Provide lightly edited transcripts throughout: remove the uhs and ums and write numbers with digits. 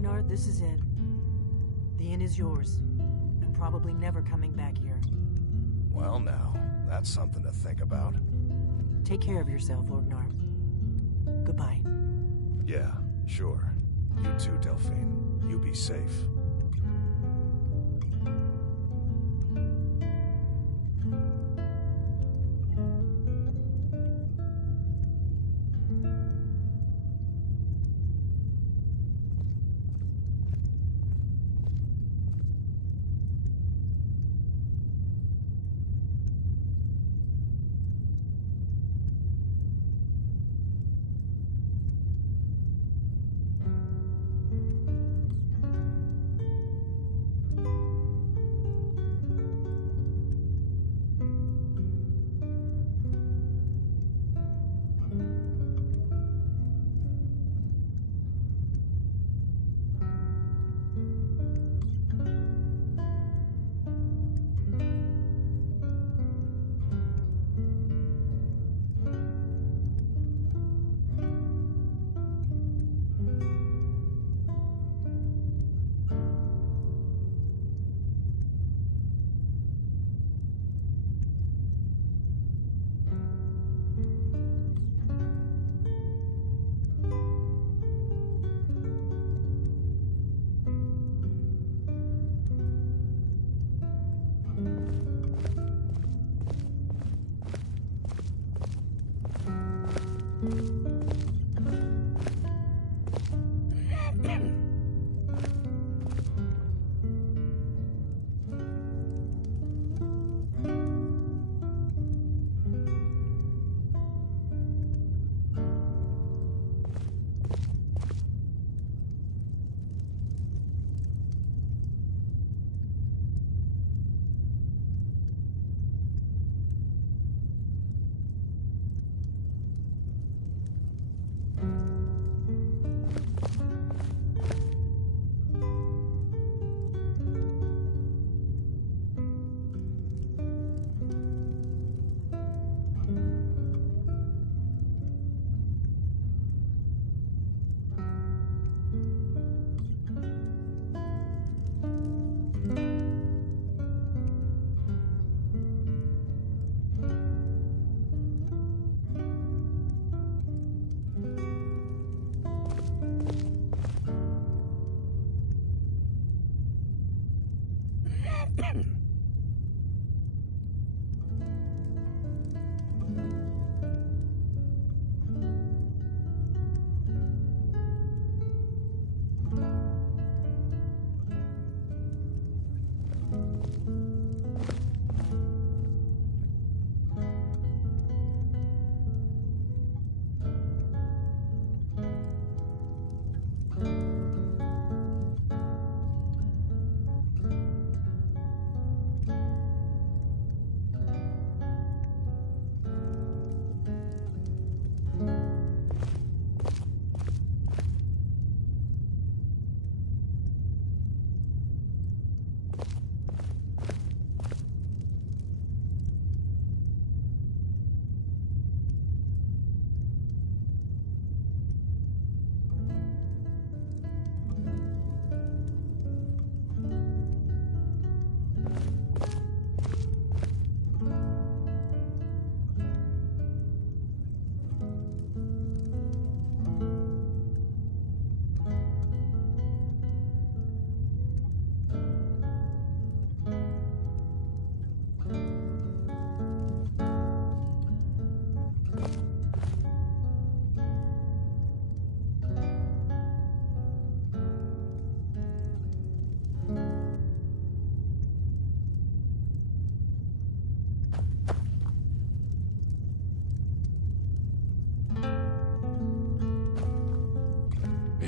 Orgnar, this is it. The inn is yours. I'm probably never coming back here. Well now, that's something to think about. Take care of yourself, Orgnar. Goodbye. Yeah, sure. You too, Delphine. You be safe.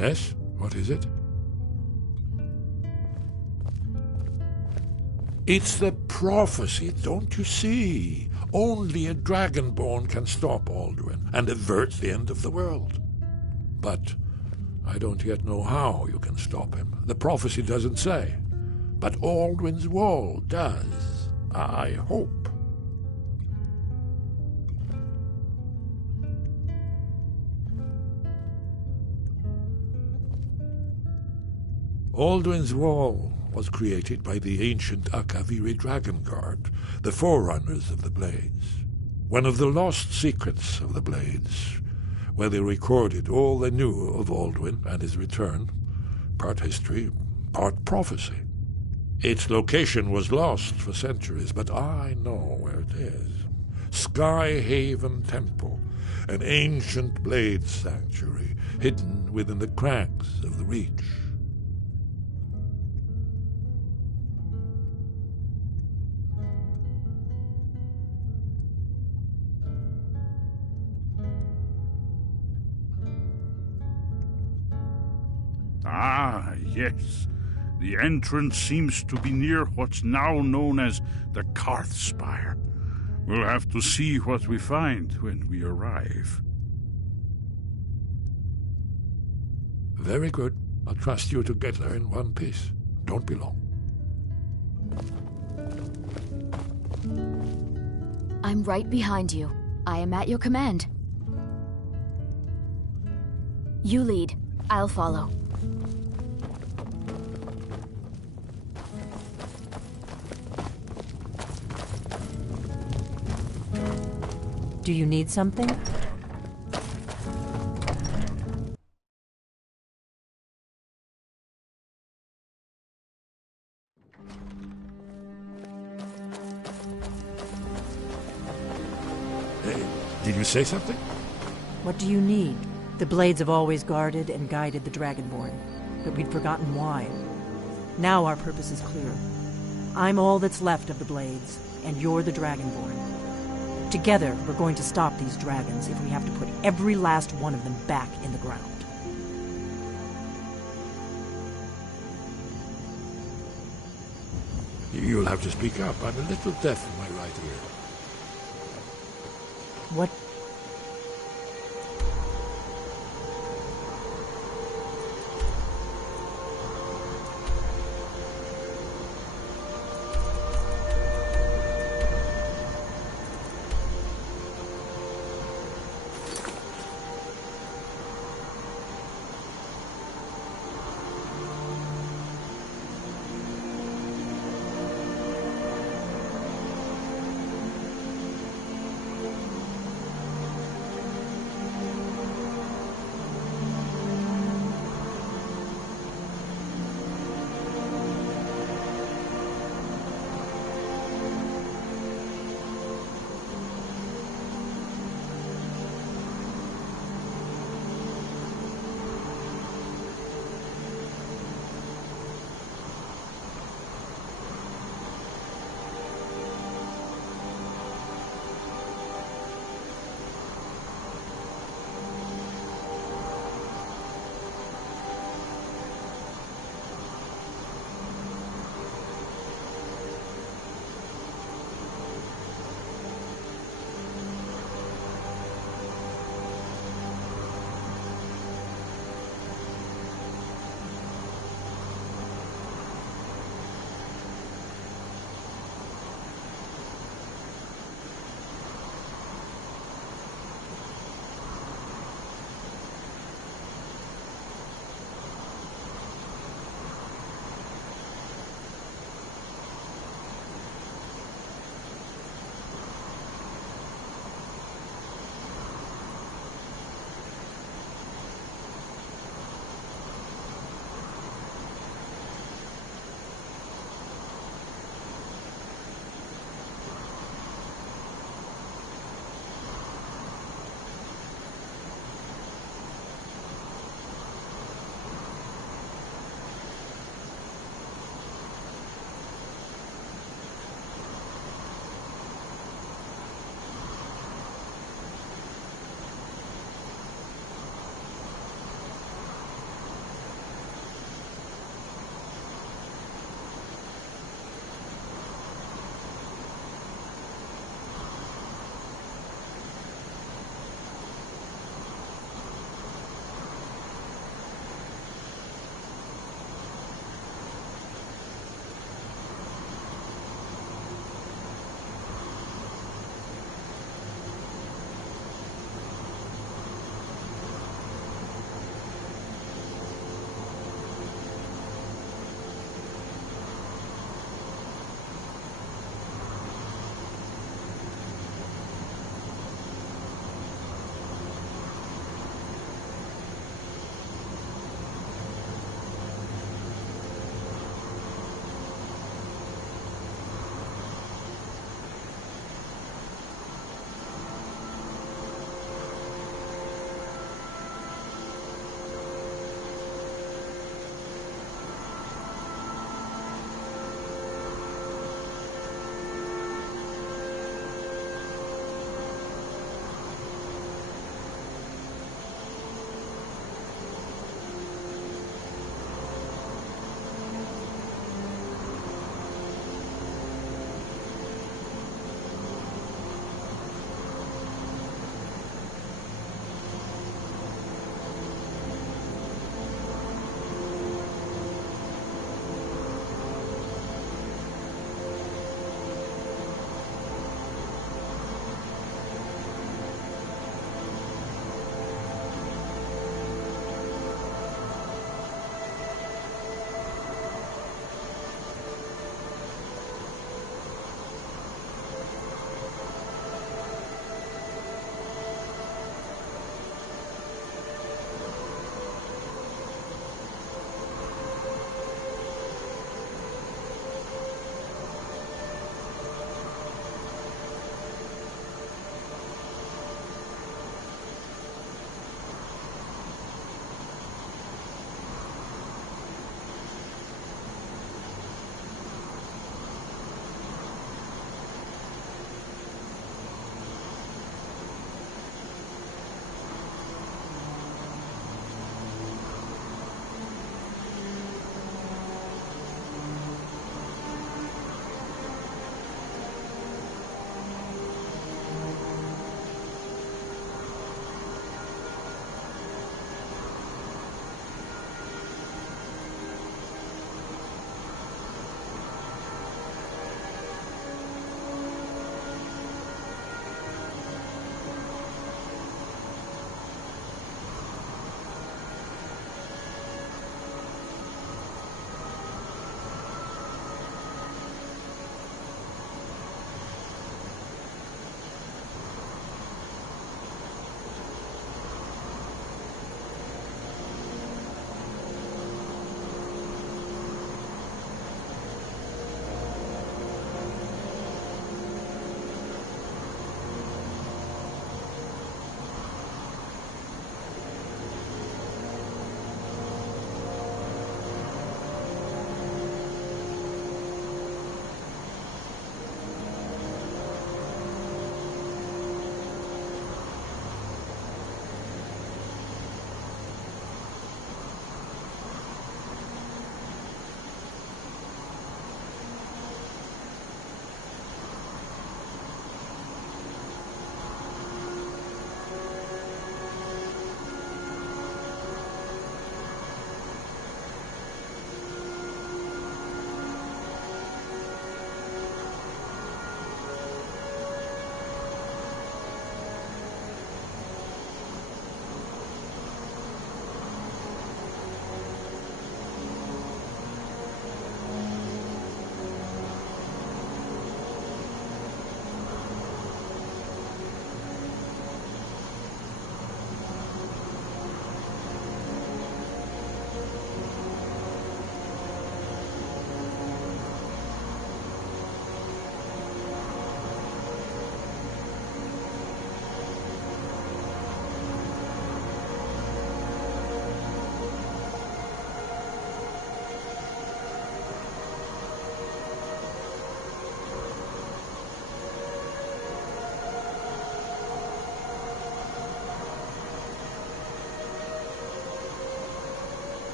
Yes? What is it? It's the prophecy, don't you see? Only a dragonborn can stop Alduin and avert the end of the world. But I don't yet know how you can stop him. The prophecy doesn't say. But Alduin's wall does. I hope. Alduin's Wall was created by the ancient Akaviri Dragon Guard, the forerunners of the Blades. One of the lost secrets of the Blades, where they recorded all they knew of Alduin and his return, part history, part prophecy. Its location was lost for centuries, but I know where it is. Skyhaven Temple, an ancient blade sanctuary hidden within the cracks of the Reach. Ah, yes. The entrance seems to be near what's now known as the Karth Spire. We'll have to see what we find when we arrive. Very good. I'll trust you to get there in one piece. Don't be long. I'm right behind you. I am at your command. You lead. I'll follow. Do you need something? Hey, did you say something? What do you need? The Blades have always guarded and guided the Dragonborn, but we'd forgotten why. Now our purpose is clear. I'm all that's left of the Blades, and you're the Dragonborn. Together, we're going to stop these dragons if we have to put every last one of them back in the ground. You'll have to speak up. I'm a little deaf in my right ear. What?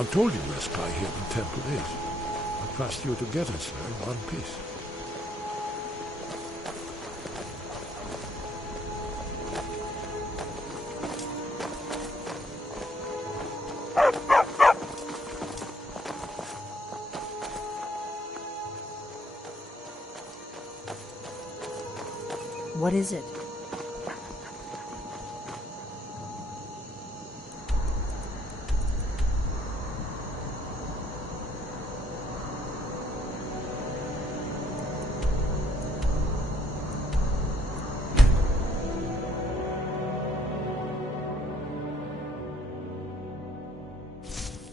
I've told you where Sky Haven Temple is. I trust you to get us there in one piece. What is it?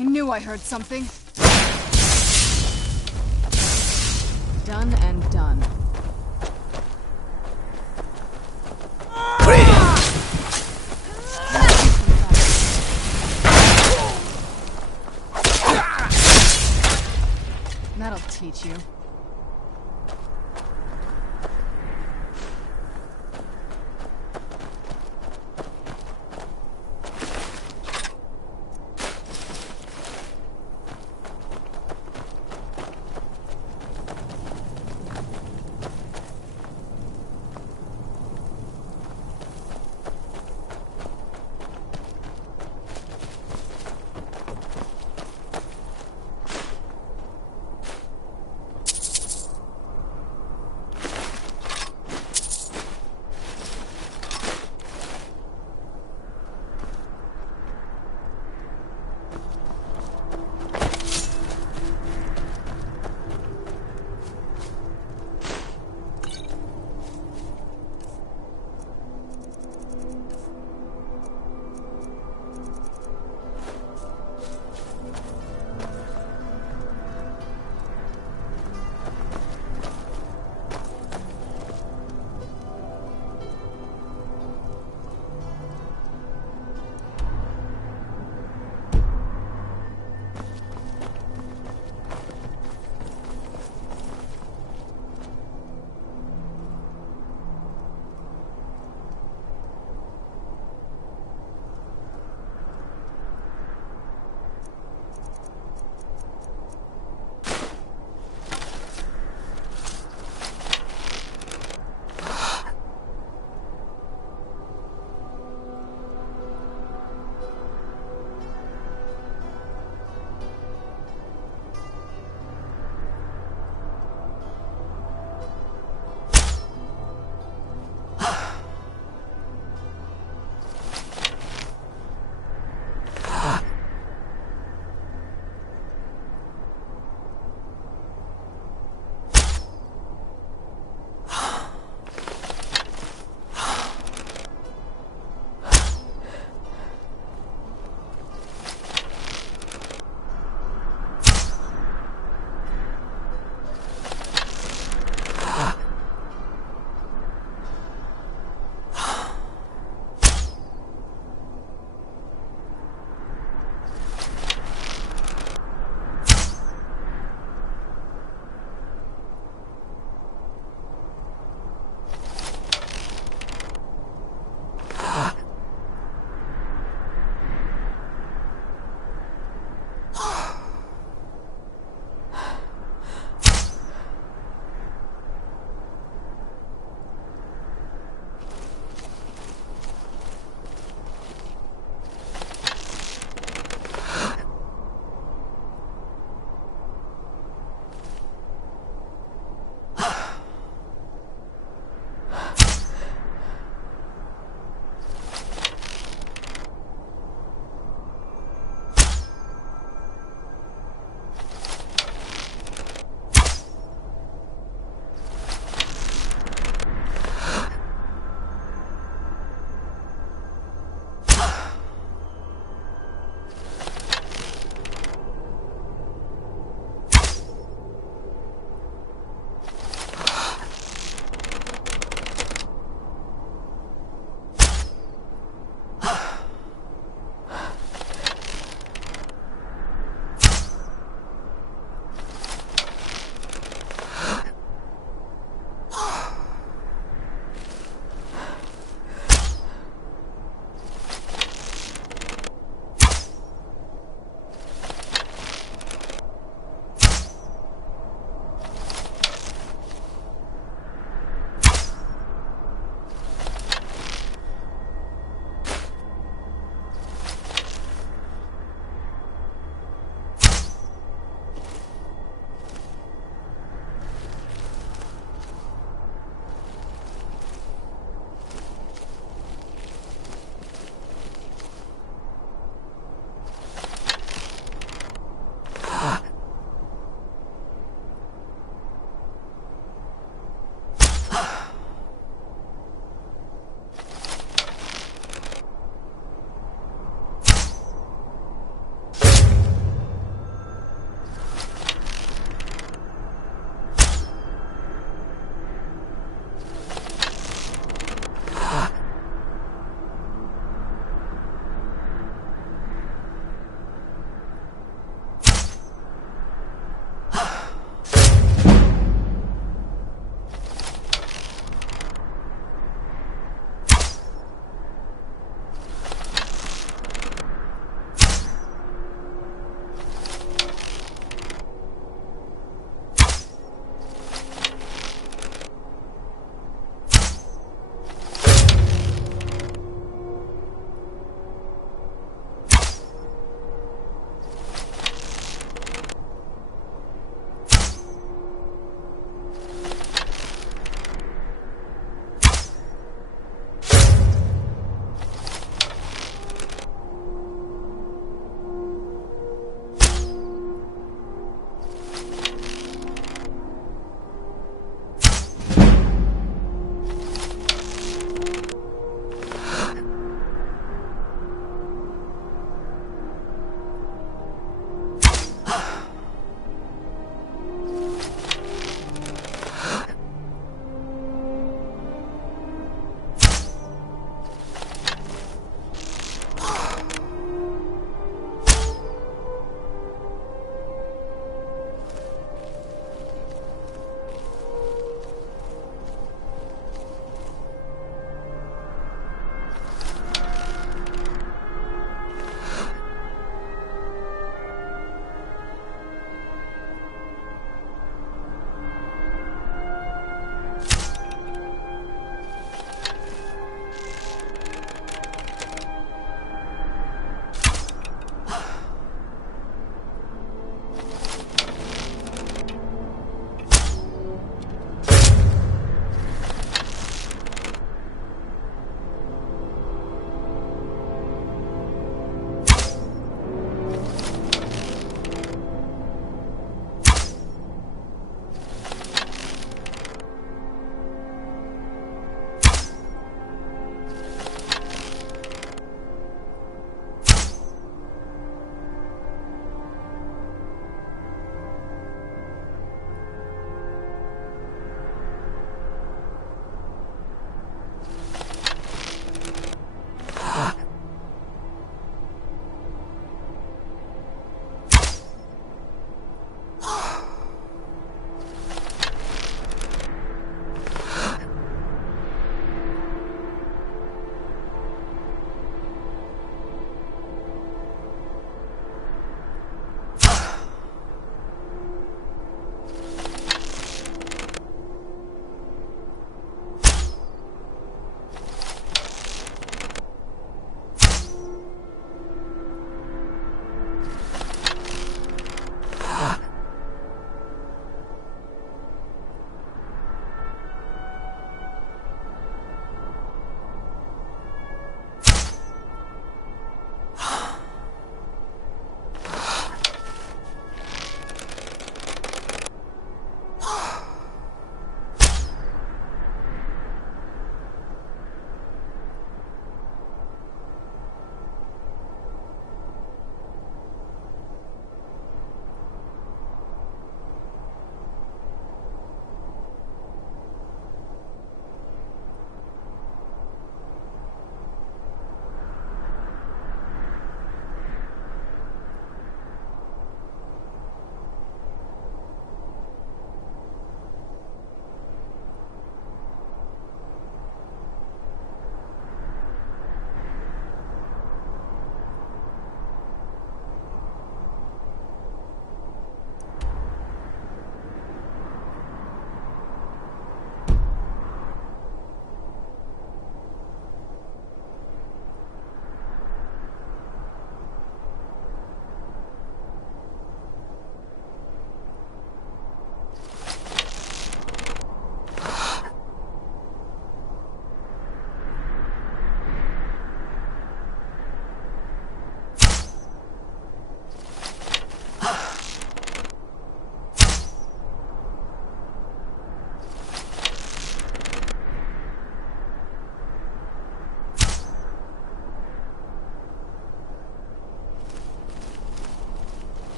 I knew I heard something. Done and done. That'll teach you.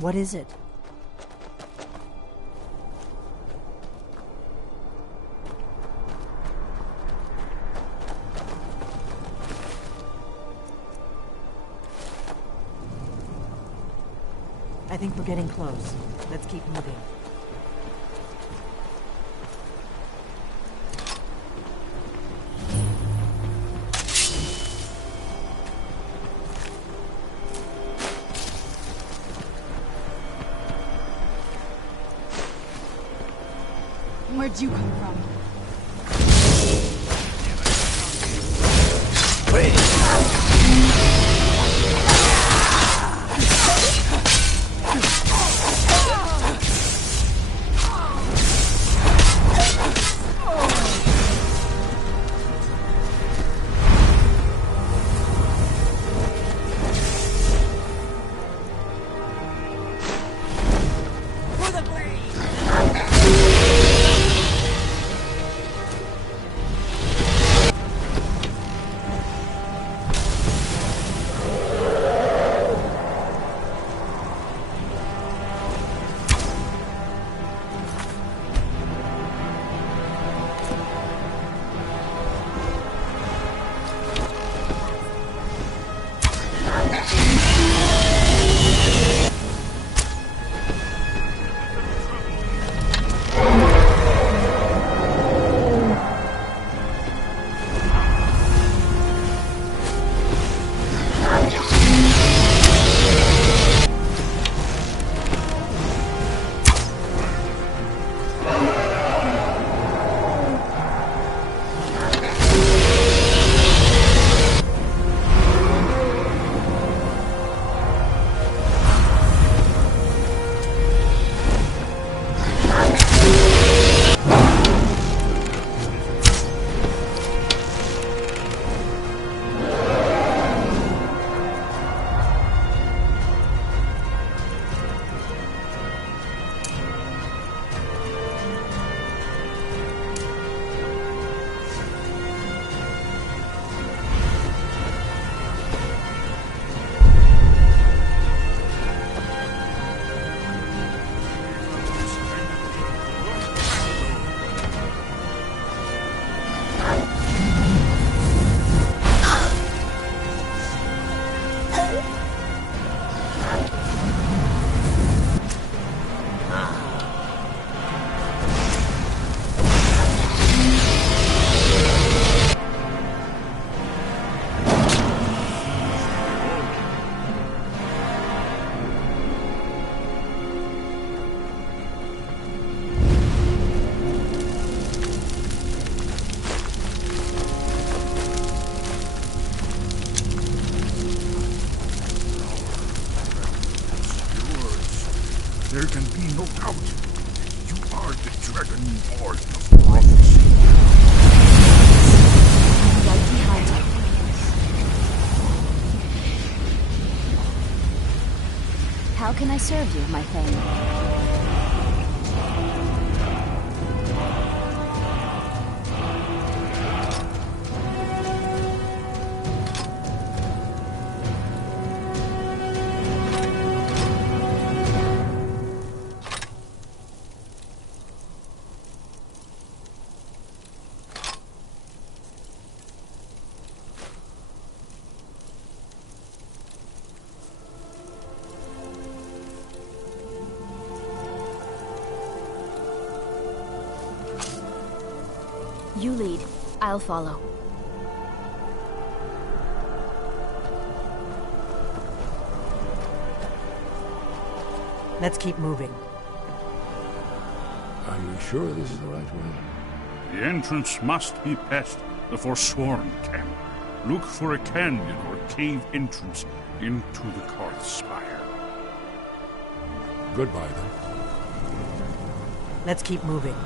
What is it? I think we're getting close. Let's keep moving. Where'd you come from? There can be no doubt. You are the Dragonborn of prophecy. Right behind you. How can I serve you, my thing? You lead. I'll follow. Let's keep moving. Are you sure this is the right way? The entrance must be past the Forsworn camp. Look for a canyon or cave entrance into the Karth Spire. Goodbye, then. Let's keep moving.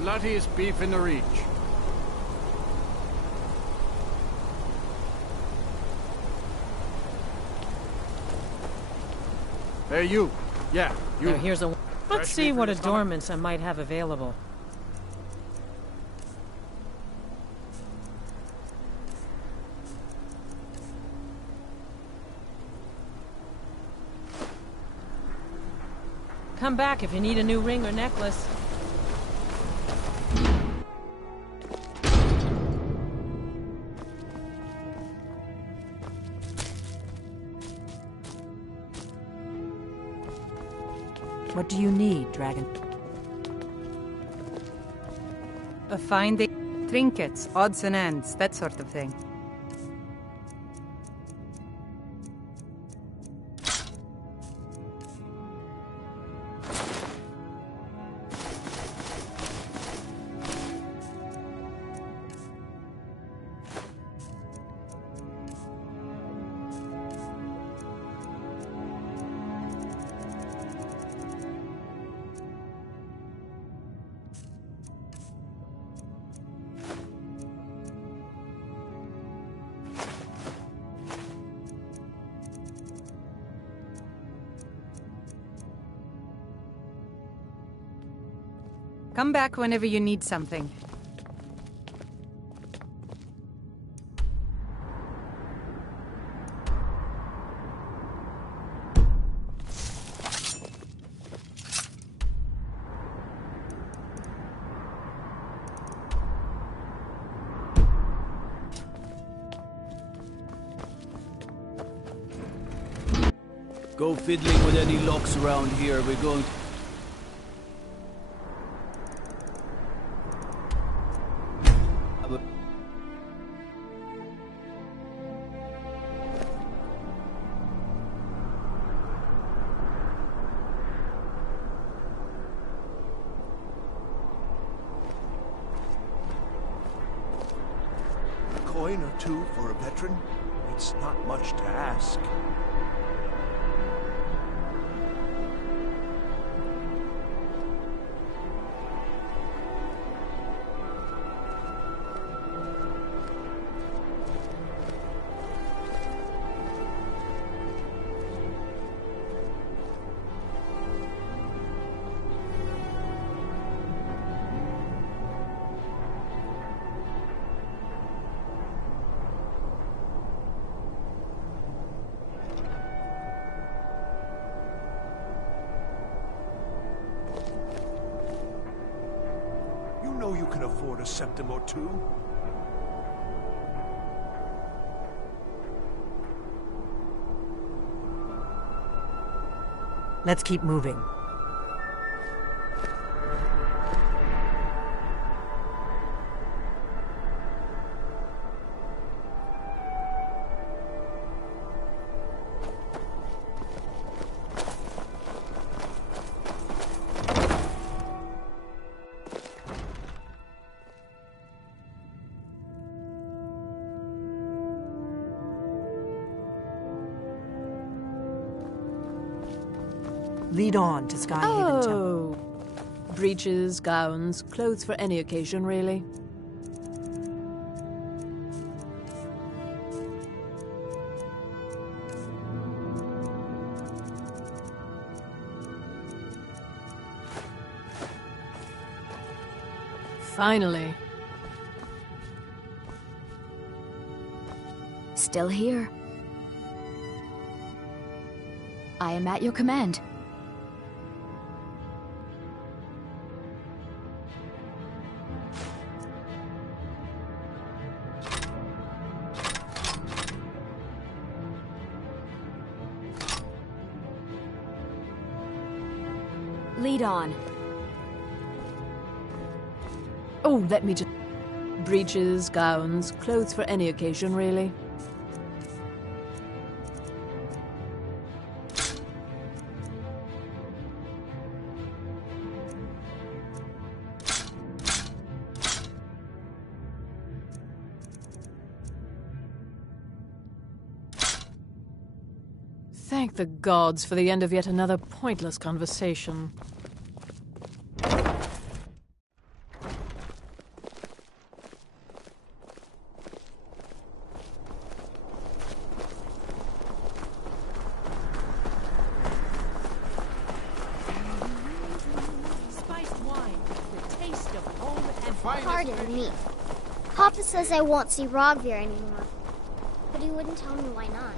Bloodiest beef in the Reach. Hey, you. Yeah, you. Now here's a... Let's Fresh see meat what for your adornments I might have available. Come back if you need a new ring or necklace. What do you need, Dragon? Finding trinkets, odds and ends, that sort of thing. Come back whenever you need something. Go fiddling with any locks around here. We're going to... A coin or two for a veteran? It's not much to ask. You can afford a septim or two. Let's keep moving. Lead on to Skyhaven Temple. Breeches, gowns, clothes for any occasion, really. Finally. Still here. I am at your command. Lead on. Oh, let me just... Breeches, gowns, clothes for any occasion, really. Thank the gods for the end of yet another pointless conversation. Pardon me. Papa says I won't see Rogvir anymore, but he wouldn't tell me why not.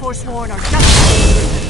Forsworn are just...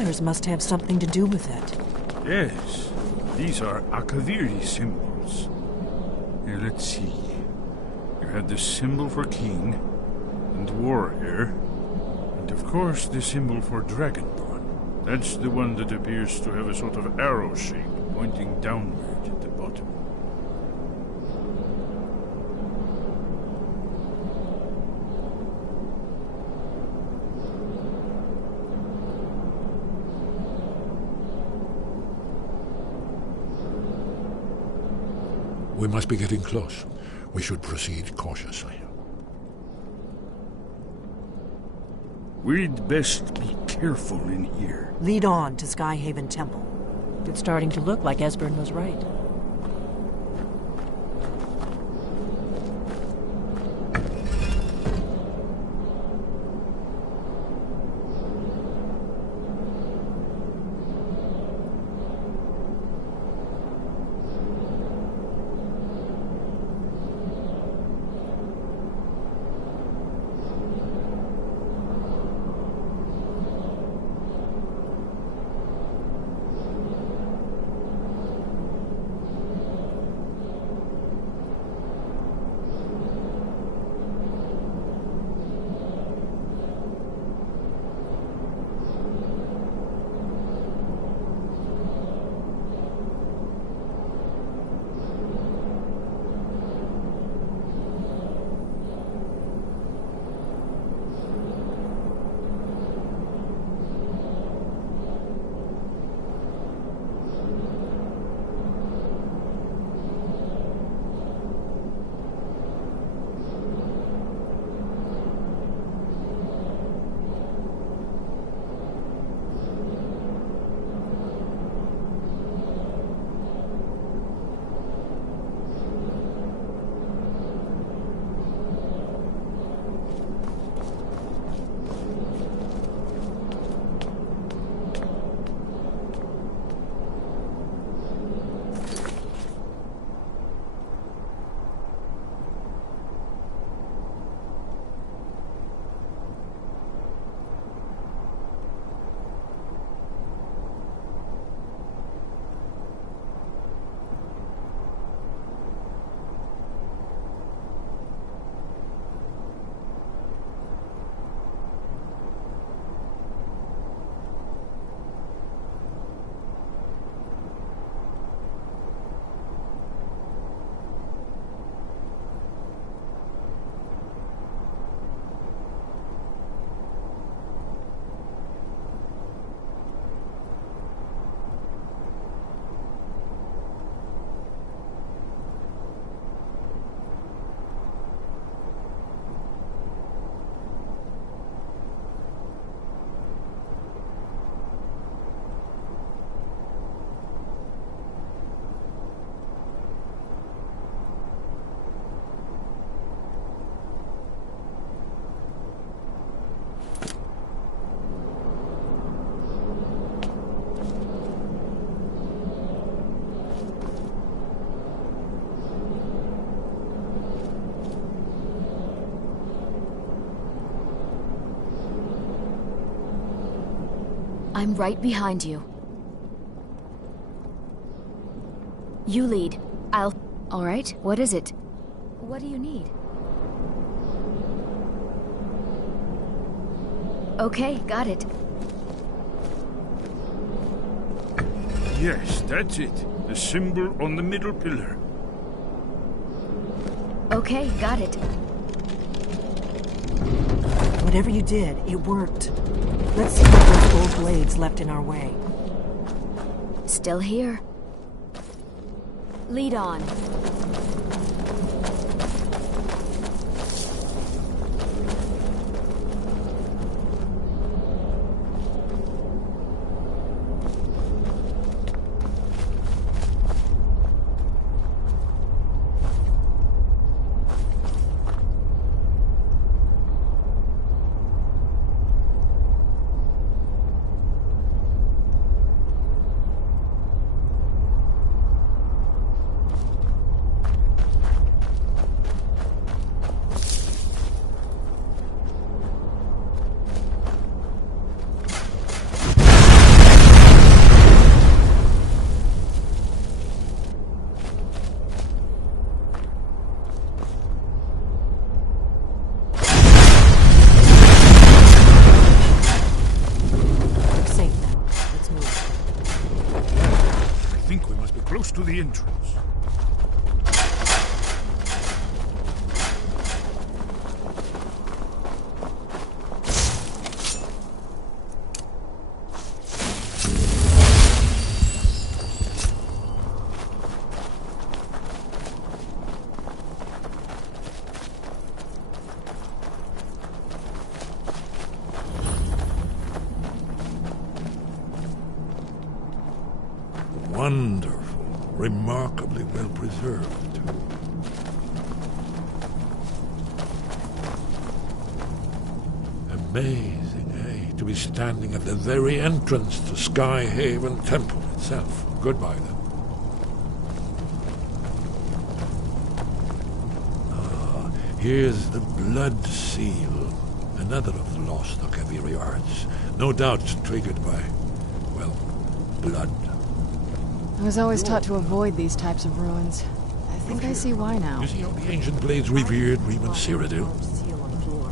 pillars must have something to do with it. Yes, these are Akaviri symbols. Here, let's see. You had the symbol for king and warrior, and of course the symbol for dragonborn. That's the one that appears to have a sort of arrow shape pointing downward at the bottom. We must be getting close. We should proceed cautiously. We'd best be careful in here. Lead on to Skyhaven Temple. It's starting to look like Esbern was right. I'm right behind you. You lead. I'll... All right, what is it? What do you need? Okay, got it. Yes, that's it. The symbol on the middle pillar. Okay, got it. Whatever you did, it worked. Let's see what those old blades left in our way. Still here. Lead on. think we must be close to the entrance. Wonderful, remarkably well preserved, too. Amazing, eh? To be standing at the very entrance to Skyhaven Temple itself. Goodbye, then. Ah, here's the Blood Seal, another of the lost Akaviri arts. No doubt triggered by, well, blood. I was always taught to avoid these types of ruins. I think I see why now. You see how the ancient blades revered Reman Cyrodiil? Seal on the floor.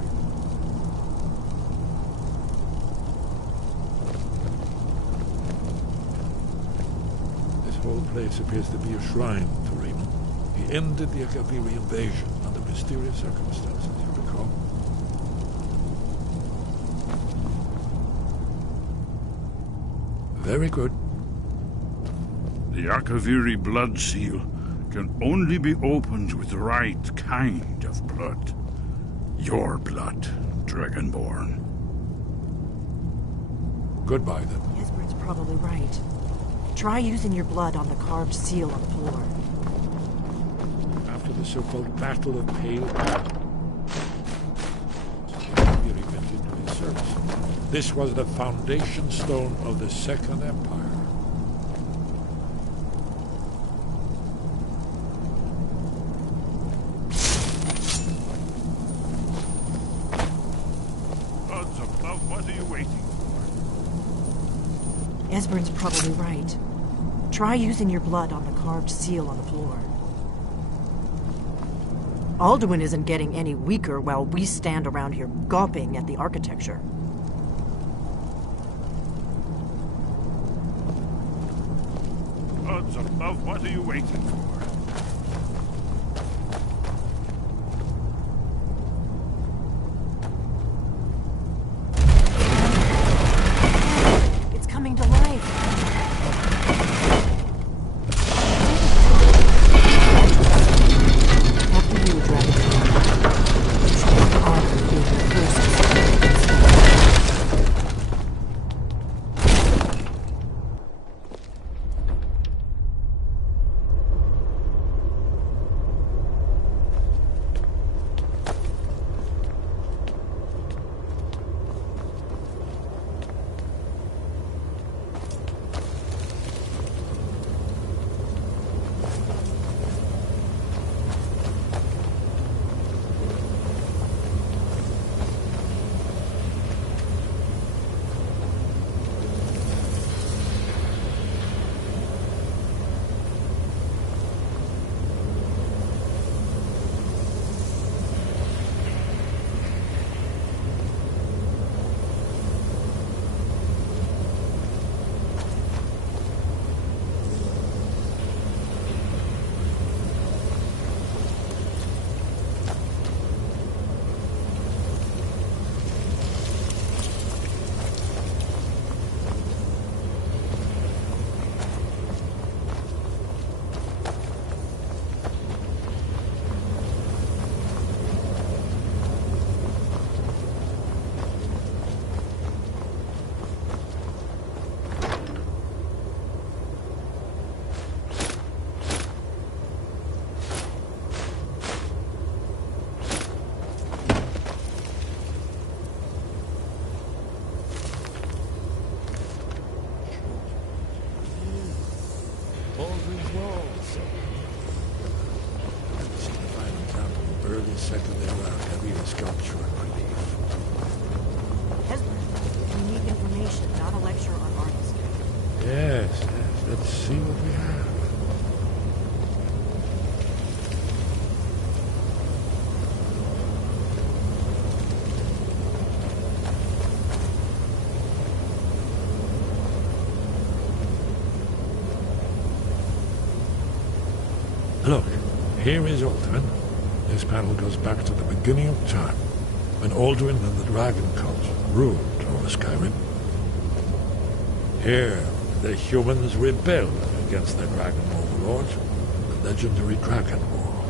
This whole place appears to be a shrine to Reman. He ended the Akaviri invasion under mysterious circumstances, you recall? Very good. The Akaviri blood seal can only be opened with the right kind of blood. Your blood, Dragonborn. Goodbye, then. Esbern's probably right. Try using your blood on the carved seal on the floor. After the so-called Battle of Pale Akaviri went into his service. This was the foundation stone of the Second Empire. Esbern's probably right. Try using your blood on the carved seal on the floor. Alduin isn't getting any weaker while we stand around here gawping at the architecture. Gods above, what are you waiting for? Coming to life. After you, Dragonborn. You should have honored being the first to stand against them. Second era Akaviri sculpture and relief. Esbern, we need information, not a lecture on artistry. Yes. Let's see what we have. Look, here is Alduin. This panel goes back to the beginning of time, when Alduin and the Dragon Cult ruled over Skyrim. Here, the humans rebelled against their dragon overlords, the legendary Dragon War.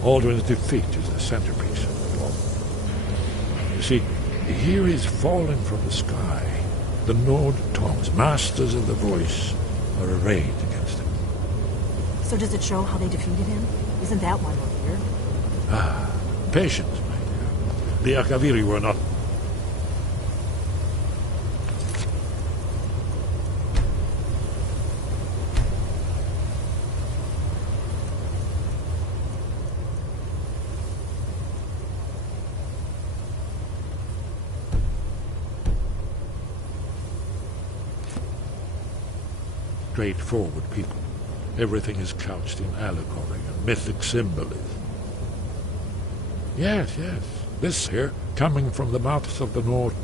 Alduin's defeat is the centerpiece of it all. You see, here is falling from the sky. The Nord Tongs, masters of the voice, are arrayed against him. So does it show how they defeated him? Isn't that why we're here? Ah, patience, my dear. The Akaviri were not... straightforward people. Everything is couched in allegory and mythic symbolism. Yes, yes. This here, coming from the mouths of the Nord.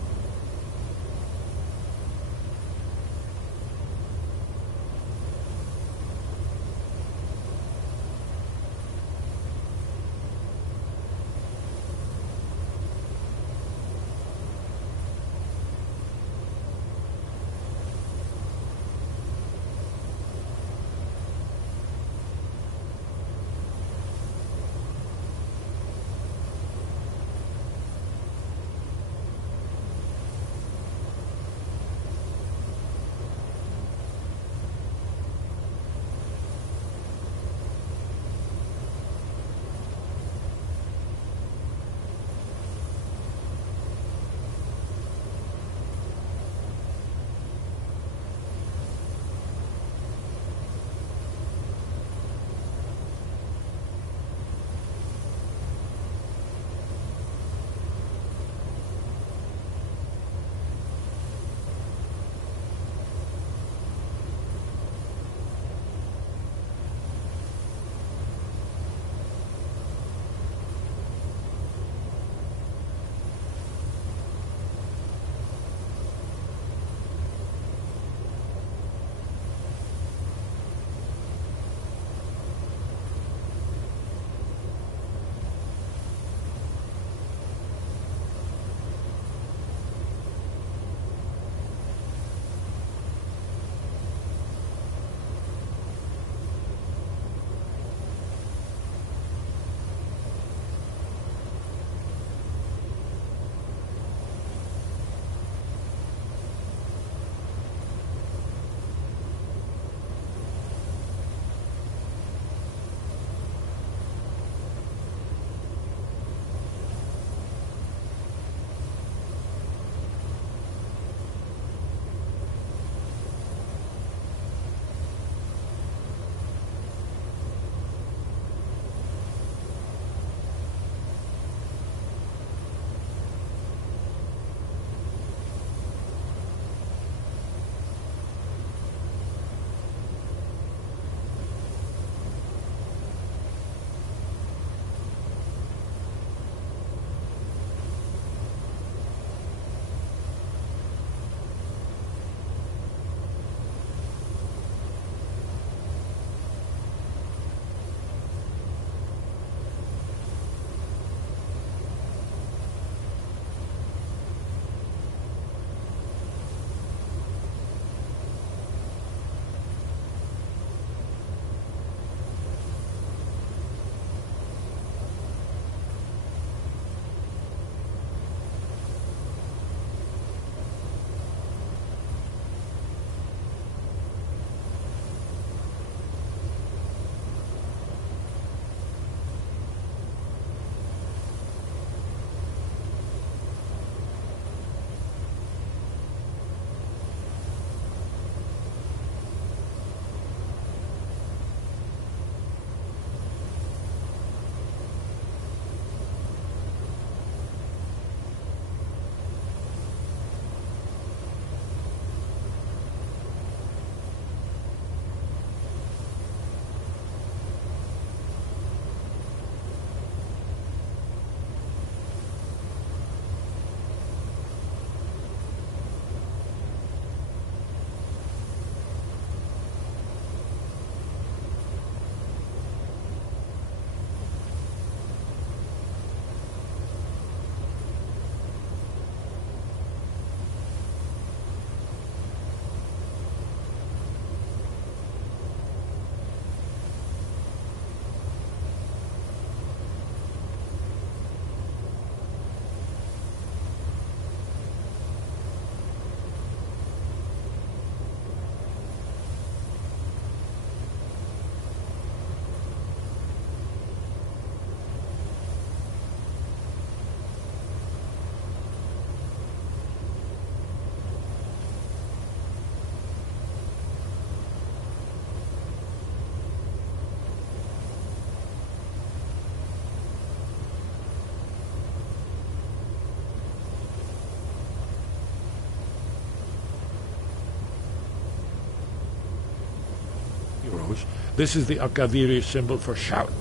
heroes, this is the Akaviri symbol for shout.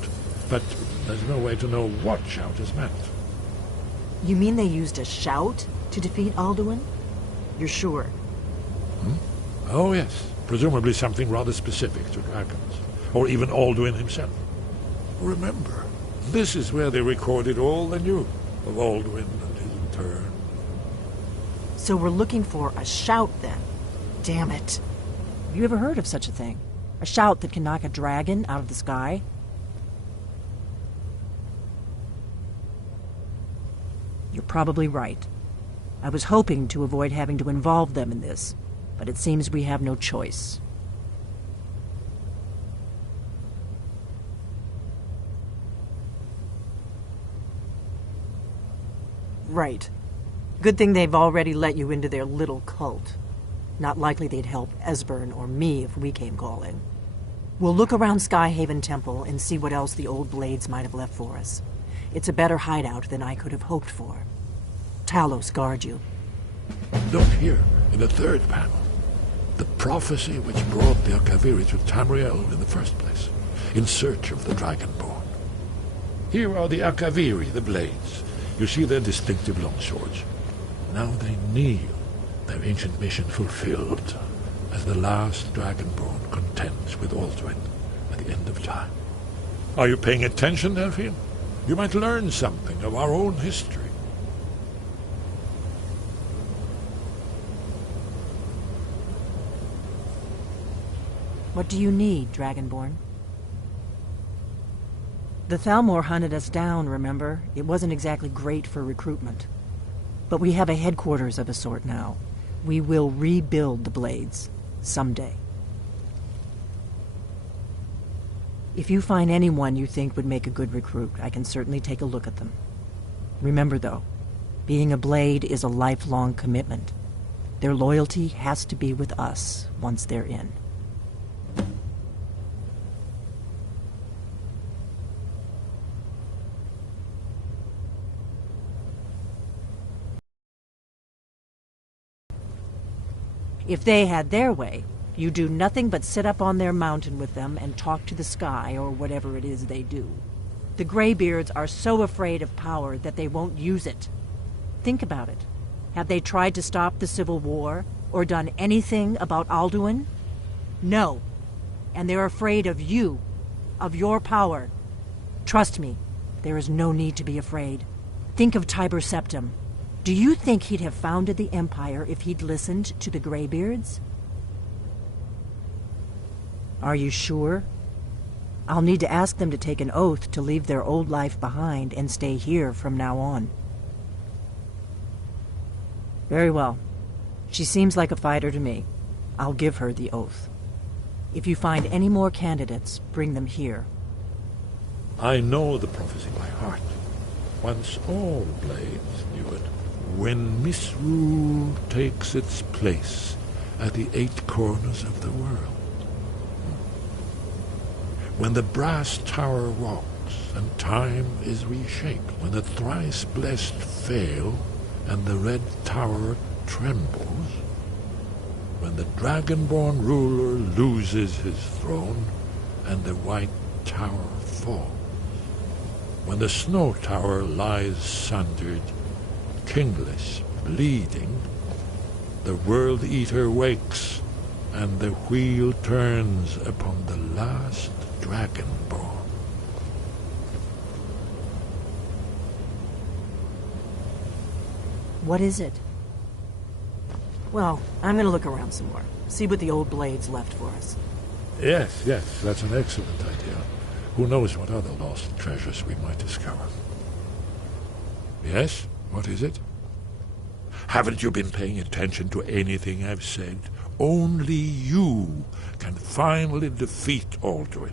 But there's no way to know what shout is meant. You mean they used a shout to defeat Alduin? You're sure? Oh, yes. Presumably something rather specific to dragons. Or even Alduin himself. Remember, this is where they recorded all they knew of Alduin and his return. So we're looking for a shout, then. Damn it. Have you ever heard of such a thing? A shout that can knock a dragon out of the sky? You're probably right. I was hoping to avoid having to involve them in this, but it seems we have no choice. Right. Good thing they've already let you into their little cult. Not likely they'd help Esbern or me if we came calling. We'll look around Skyhaven Temple and see what else the old blades might have left for us. It's a better hideout than I could have hoped for. Talos guard you. Look here, in the third panel. The prophecy which brought the Akaviri to Tamriel in the first place, in search of the Dragonborn. Here are the Akaviri, the blades. You see their distinctive longswords. Now they kneel, their ancient mission fulfilled, as the last Dragonborn contends with Alduin at the end of time. Are you paying attention, Delphine? You might learn something of our own history. What do you need, Dragonborn? The Thalmor hunted us down, remember? It wasn't exactly great for recruitment. But we have a headquarters of a sort now. We will rebuild the Blades, someday. If you find anyone you think would make a good recruit, I can certainly take a look at them. Remember, though, being a Blade is a lifelong commitment. Their loyalty has to be with us once they're in. If they had their way, you do nothing but sit up on their mountain with them and talk to the sky or whatever it is they do. The Greybeards are so afraid of power that they won't use it. Think about it. Have they tried to stop the Civil War or done anything about Alduin? No. And they're afraid of you, of your power. Trust me, there is no need to be afraid. Think of Tiber Septim. Do you think he'd have founded the Empire if he'd listened to the Greybeards? Are you sure? I'll need to ask them to take an oath to leave their old life behind and stay here from now on. Very well. She seems like a fighter to me. I'll give her the oath. If you find any more candidates, bring them here. I know the prophecy by heart. Once all Blades knew it. When misrule takes its place at the 8 corners of the world. When the brass tower walks and time is reshaped. When the thrice blessed fail and the red tower trembles. When the Dragonborn ruler loses his throne and the white tower falls. When the snow tower lies sundered, kingless, bleeding, the World Eater wakes, and the wheel turns upon the last Dragonborn. What is it? Well, I'm gonna look around some more. See what the old Blades left for us. Yes, that's an excellent idea. Who knows what other lost treasures we might discover. Yes? What is it? Haven't you been paying attention to anything I've said? Only you can finally defeat Alduin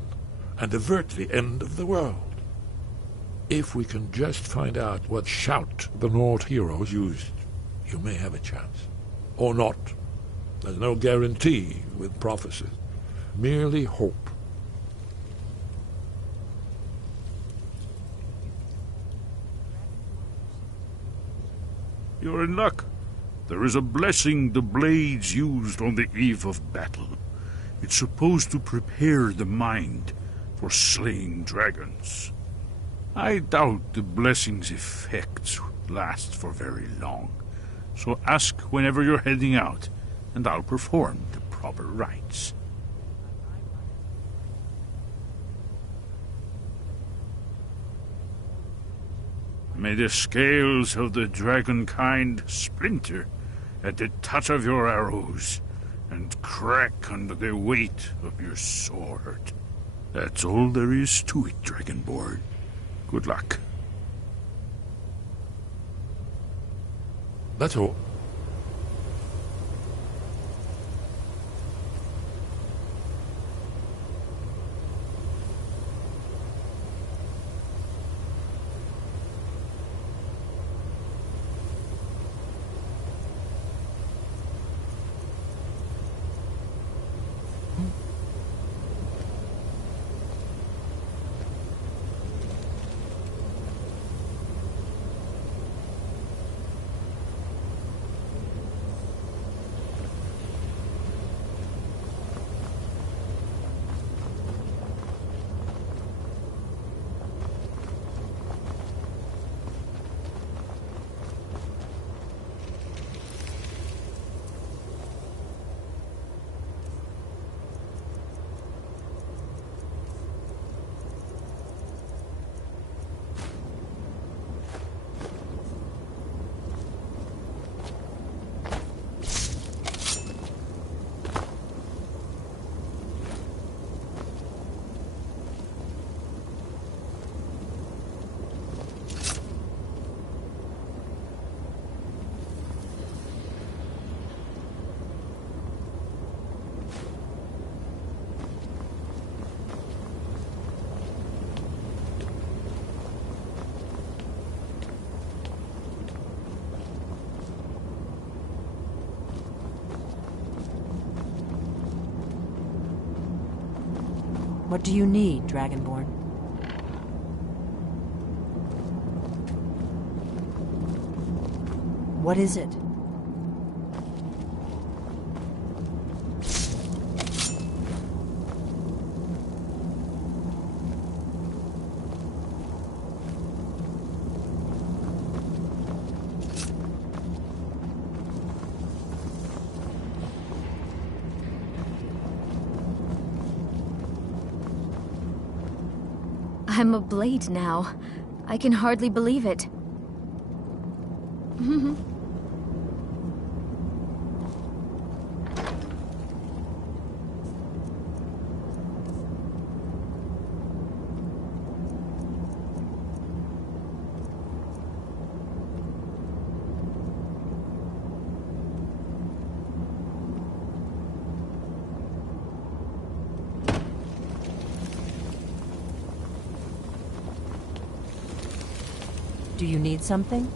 and avert the end of the world. If we can just find out what shout the Nord heroes used, you may have a chance. Or not. There's no guarantee with prophecies. Merely hope. You're in luck. There is a blessing the Blades used on the eve of battle. It's supposed to prepare the mind for slaying dragons. I doubt the blessing's effects last for very long, so ask whenever you're heading out, and I'll perform the proper rites. May the scales of the dragon kind splinter at the touch of your arrows, and crack under the weight of your sword. That's all there is to it, Dragonborn. Good luck. That's all. What do you need, Dragonborn? What is it? I'm a blade now. I can hardly believe it. Do you need something?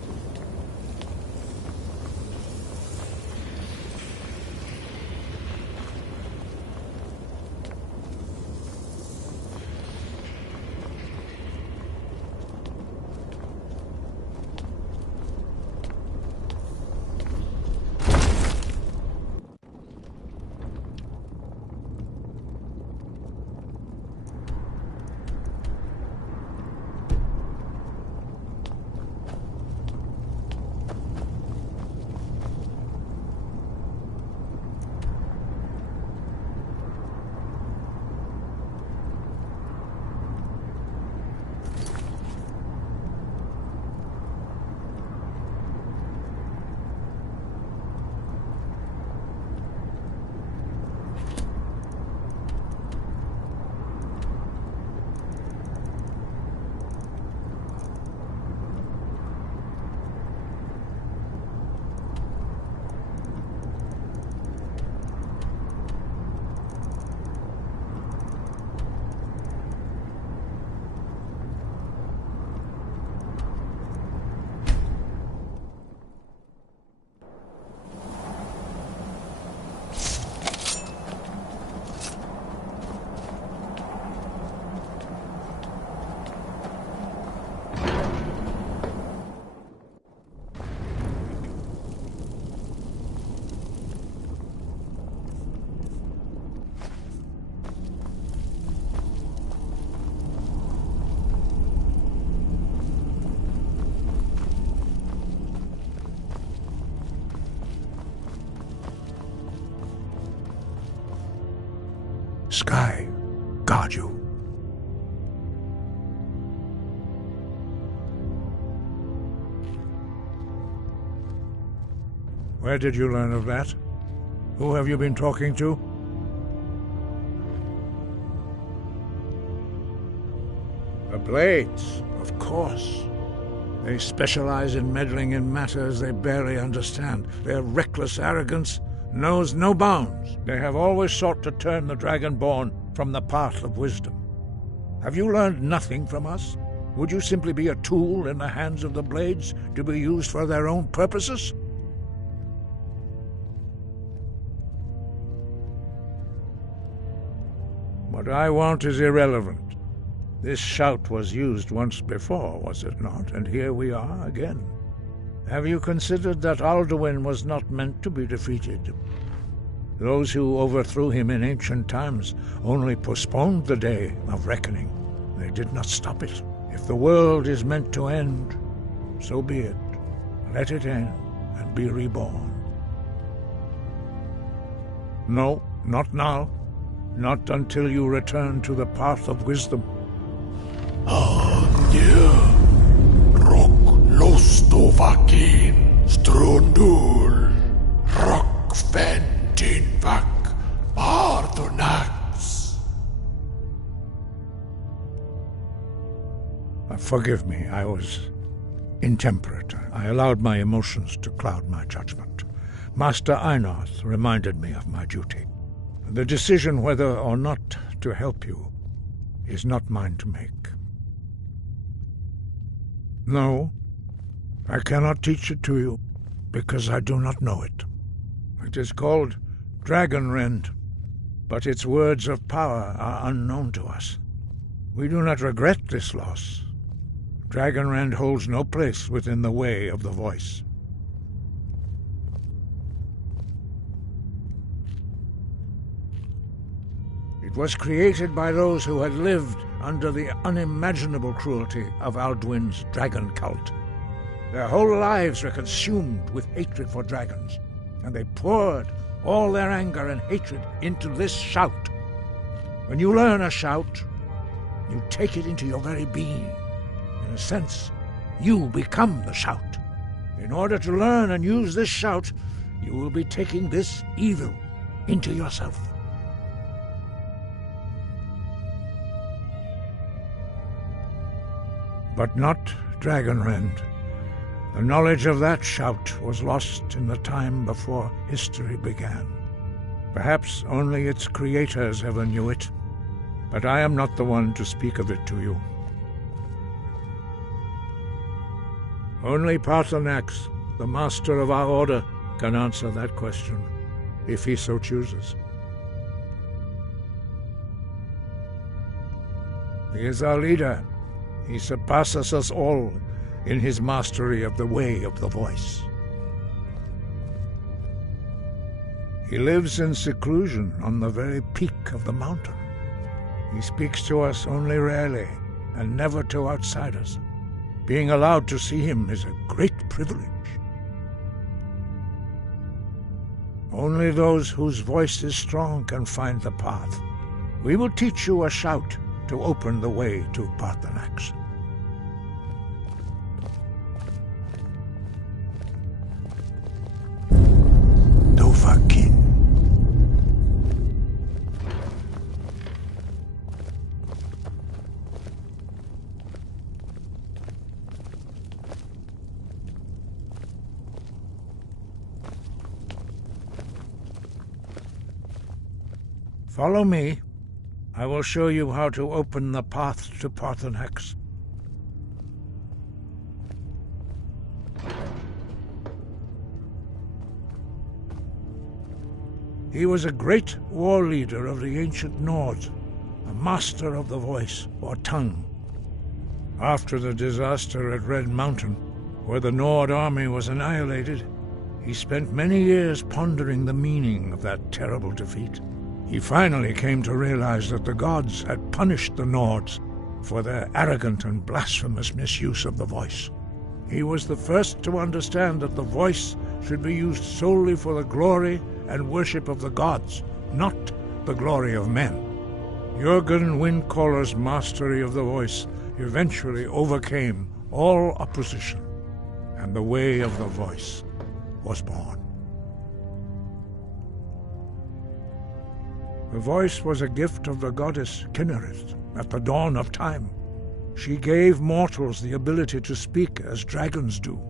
Sky guard you. Where did you learn of that? Who have you been talking to? The Blades, of course. They specialize in meddling in matters they barely understand. Their reckless arrogance knows no bounds. They have always sought to turn the Dragonborn from the path of wisdom. Have you learned nothing from us? Would you simply be a tool in the hands of the Blades to be used for their own purposes? What I want is irrelevant. This shout was used once before, was it not? And here we are again. Have you considered that Alduin was not meant to be defeated? Those who overthrew him in ancient times only postponed the day of reckoning. They did not stop it. If the world is meant to end, so be it. Let it end and be reborn. No, not now. Not until you return to the path of wisdom. Rock lostovakin strundul rock ventin vak ardonax. Forgive me, I was intemperate. I allowed my emotions to cloud my judgment. Master Einarth reminded me of my duty. The decision whether or not to help you is not mine to make. No, I cannot teach it to you, because I do not know it. It is called Dragonrend, but its words of power are unknown to us. We do not regret this loss. Dragonrend holds no place within the way of the voice. It was created by those who had lived under the unimaginable cruelty of Alduin's dragon cult. Their whole lives were consumed with hatred for dragons, and they poured all their anger and hatred into this shout. When you learn a shout, you take it into your very being. In a sense, you become the shout. In order to learn and use this shout, you will be taking this evil into yourself. But not Dragonrend. The knowledge of that shout was lost in the time before history began. Perhaps only its creators ever knew it, but I am not the one to speak of it to you. Only Paarthurnax, the master of our order, can answer that question, if he so chooses. He is our leader. He surpasses us all in his mastery of the way of the voice. He lives in seclusion on the very peak of the mountain. He speaks to us only rarely, and never to outsiders. Being allowed to see him is a great privilege. Only those whose voice is strong can find the path. We will teach you a shout to open the way to Paarthurnax. Dovahkiin. Follow me. I will show you how to open the path to Paarthurnax. He was a great war leader of the ancient Nords, a master of the voice, or tongue. After the disaster at Red Mountain, where the Nord army was annihilated, he spent many years pondering the meaning of that terrible defeat. He finally came to realize that the gods had punished the Nords for their arrogant and blasphemous misuse of the voice. He was the first to understand that the voice should be used solely for the glory and worship of the gods, not the glory of men. Jurgen Windcaller's mastery of the voice eventually overcame all opposition, and the way of the voice was born. The voice was a gift of the goddess Kynareth at the dawn of time. She gave mortals the ability to speak as dragons do.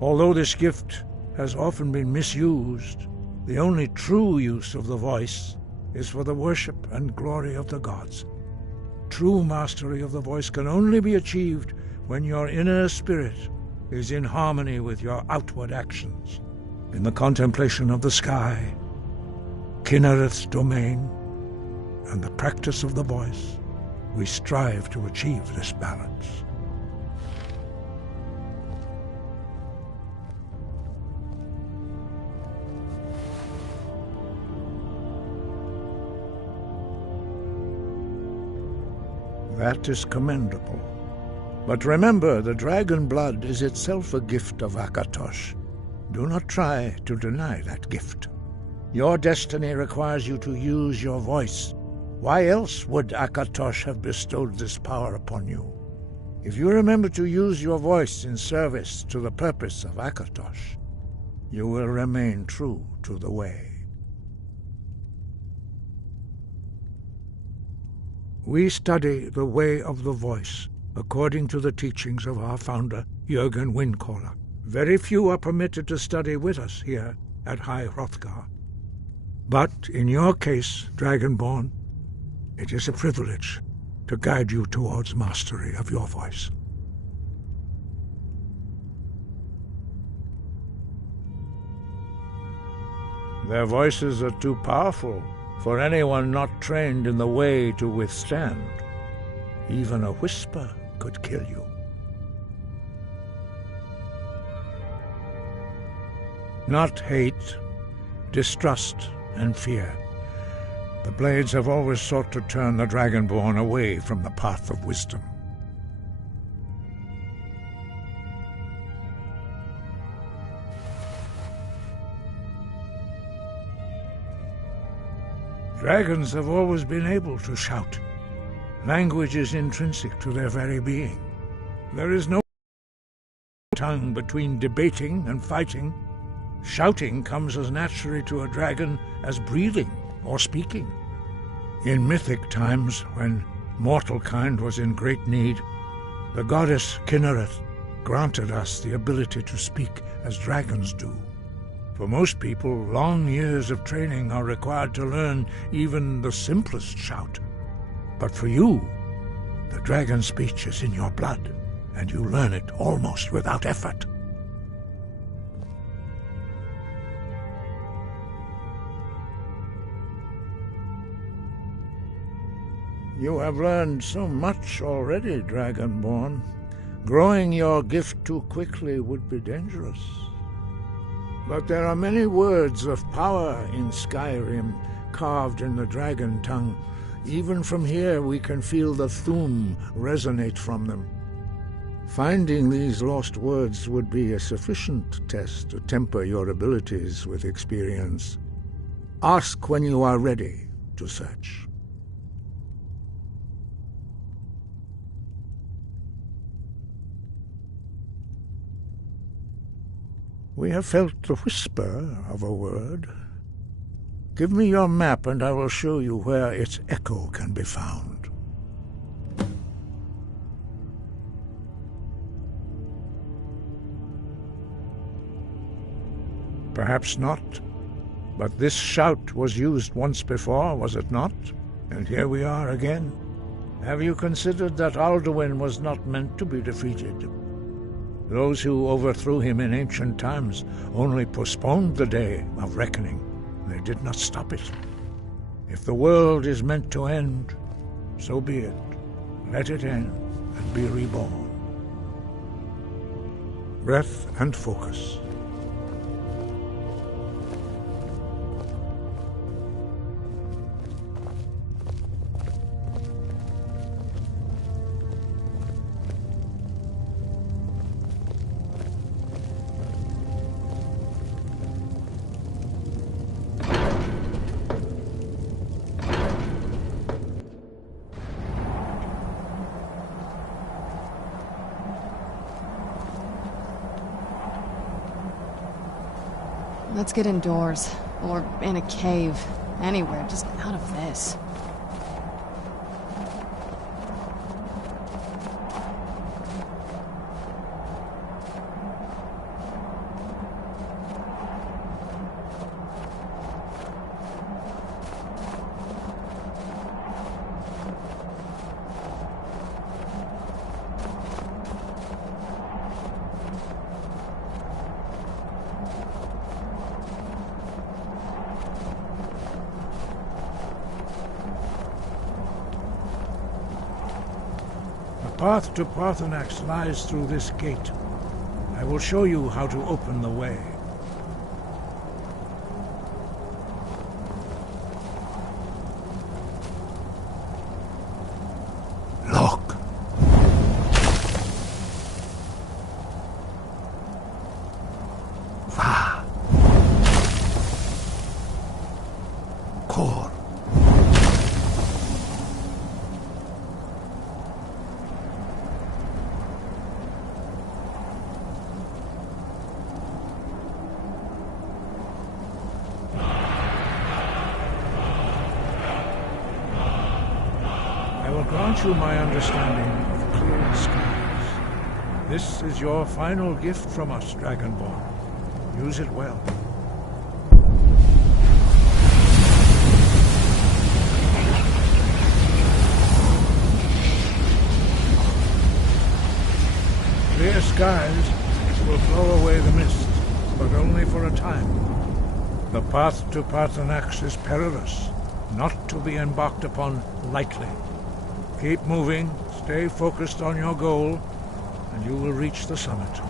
Although this gift has often been misused, the only true use of the voice is for the worship and glory of the gods. True mastery of the voice can only be achieved when your inner spirit is in harmony with your outward actions. In the contemplation of the sky, Kynareth's domain, and the practice of the voice, we strive to achieve this balance. That is commendable. But remember, the dragon blood is itself a gift of Akatosh. Do not try to deny that gift. Your destiny requires you to use your voice. Why else would Akatosh have bestowed this power upon you? If you remember to use your voice in service to the purpose of Akatosh, you will remain true to the way. We study the way of the voice according to the teachings of our founder, Jurgen Windcaller. Very few are permitted to study with us here at High Hrothgar. But in your case, Dragonborn, it is a privilege to guide you towards mastery of your voice. Their voices are too powerful for anyone not trained in the way to withstand. Even a whisper could kill you. Not hate, distrust, and fear. The Blades have always sought to turn the Dragonborn away from the path of wisdom. Dragons have always been able to shout. Language is intrinsic to their very being. There is no tongue between debating and fighting. Shouting comes as naturally to a dragon as breathing or speaking. In mythic times, when mortal kind was in great need, the goddess Kynareth granted us the ability to speak as dragons do. For most people, long years of training are required to learn even the simplest shout. But for you, the dragon speech is in your blood, and you learn it almost without effort. You have learned so much already, Dragonborn. Growing your gift too quickly would be dangerous. But there are many words of power in Skyrim, carved in the dragon tongue. Even from here we can feel the Thu'um resonate from them. Finding these lost words would be a sufficient test to temper your abilities with experience. Ask when you are ready to search. We have felt the whisper of a word. Give me your map and I will show you where its echo can be found. Perhaps not, but this shout was used once before, was it not? And here we are again. Have you considered that Alduin was not meant to be defeated? Those who overthrew him in ancient times only postponed the day of reckoning. They did not stop it. If the world is meant to end, so be it. Let it end and be reborn. Breath and focus. Let's get indoors. Or in a cave. Anywhere, just out of this. The path to Paarthurnax lies through this gate. I will show you how to open the way. Look. Va. Kor. I will grant you my understanding of clear skies. This is your final gift from us, Dragonborn. Use it well. Clear skies will blow away the mist, but only for a time. The path to Paarthurnax is perilous, not to be embarked upon lightly. Keep moving, stay focused on your goal, and you will reach the summit.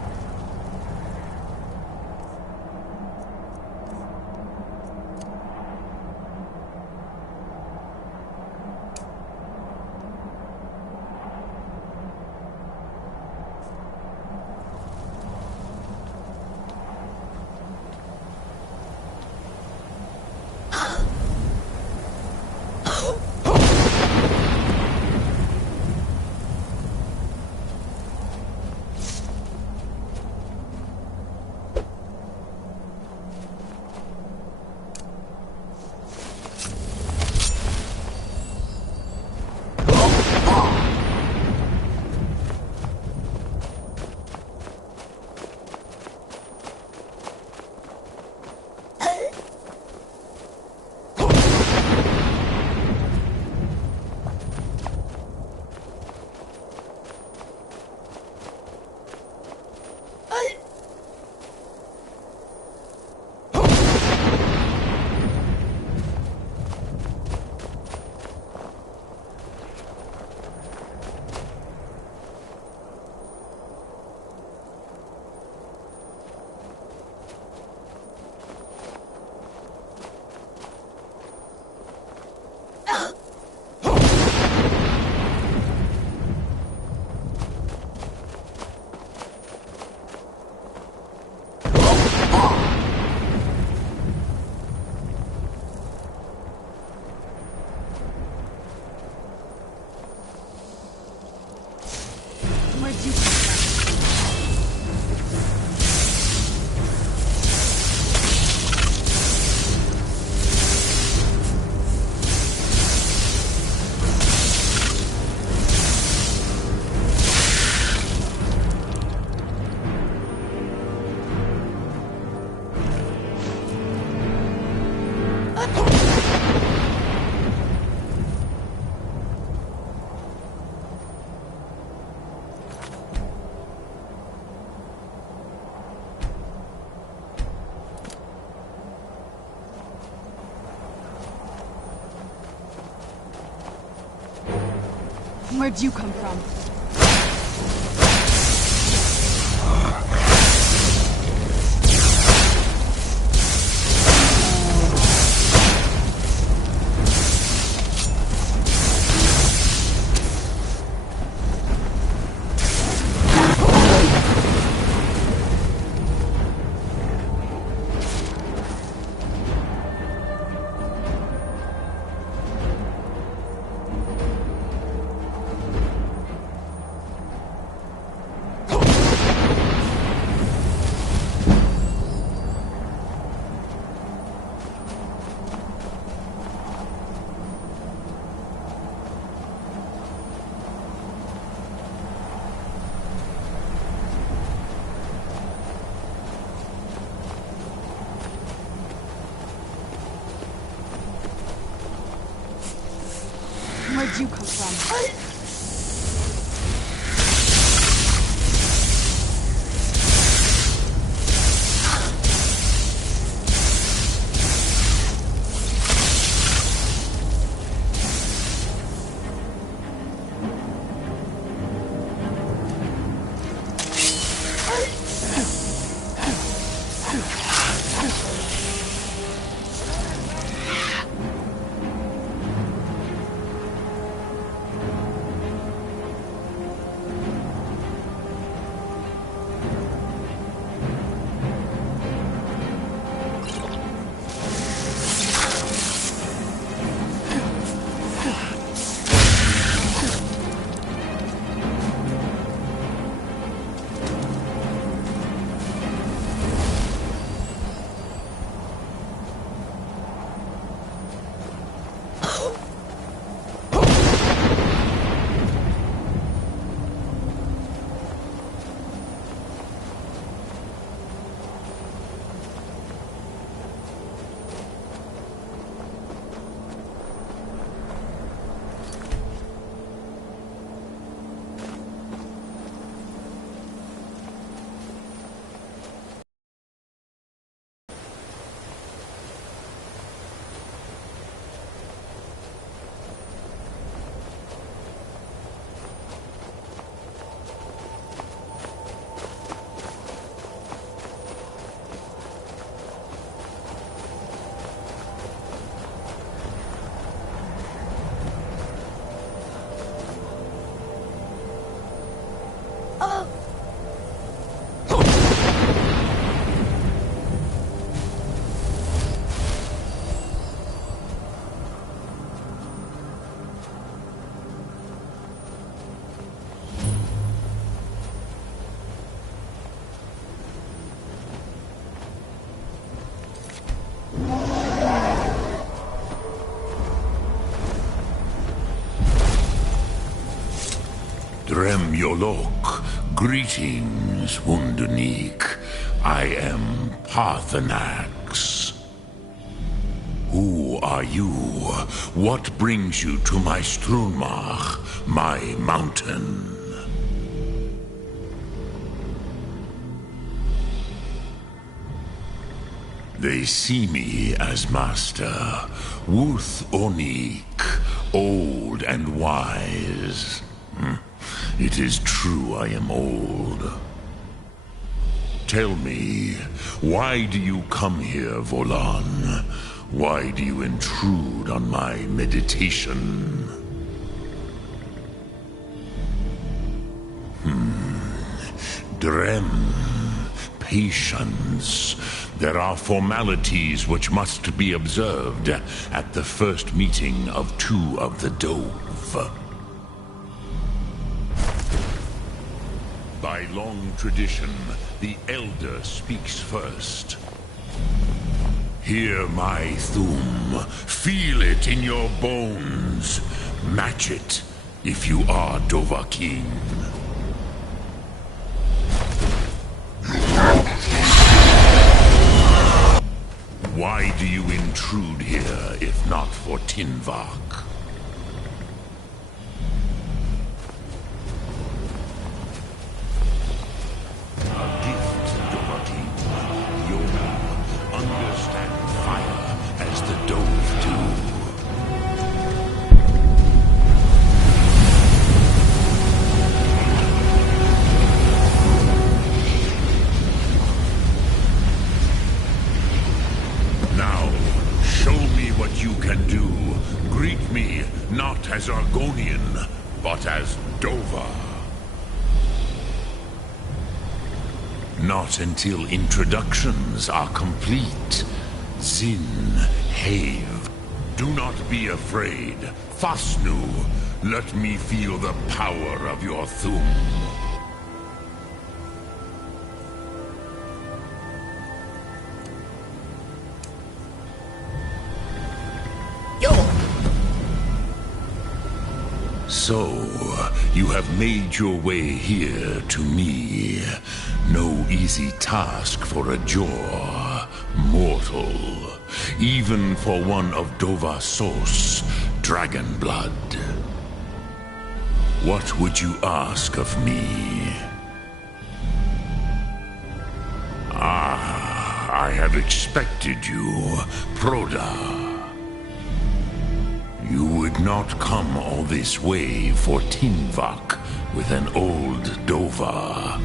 Where'd you come from? you come from? Drem Yolok, greetings, Wunderneek. I am Paarthurnax. Who are you? What brings you to my Strunmach, my mountain? They see me as master, Wuth Onik, old and wise. It is true I am old. Tell me, why do you come here, Volan? Why do you intrude on my meditation? Drem, patience. There are formalities which must be observed at the first meeting of two of the Dove. By long tradition, the Elder speaks first. Hear my Thu'um. Feel it in your bones. Match it if you are Dovahkiin. Why do you intrude here if not for Tinvak? Not as Argonian, but as Dova. Not until introductions are complete. Zin, Have. Do not be afraid. Fasnu, let me feel the power of your Thu'um. So, you have made your way here to me. No easy task for a Jor, mortal. Even for one of Dova Sos, dragon blood. What would you ask of me? I have expected you, Proda. You would not come all this way for Tinvak with an old Dova.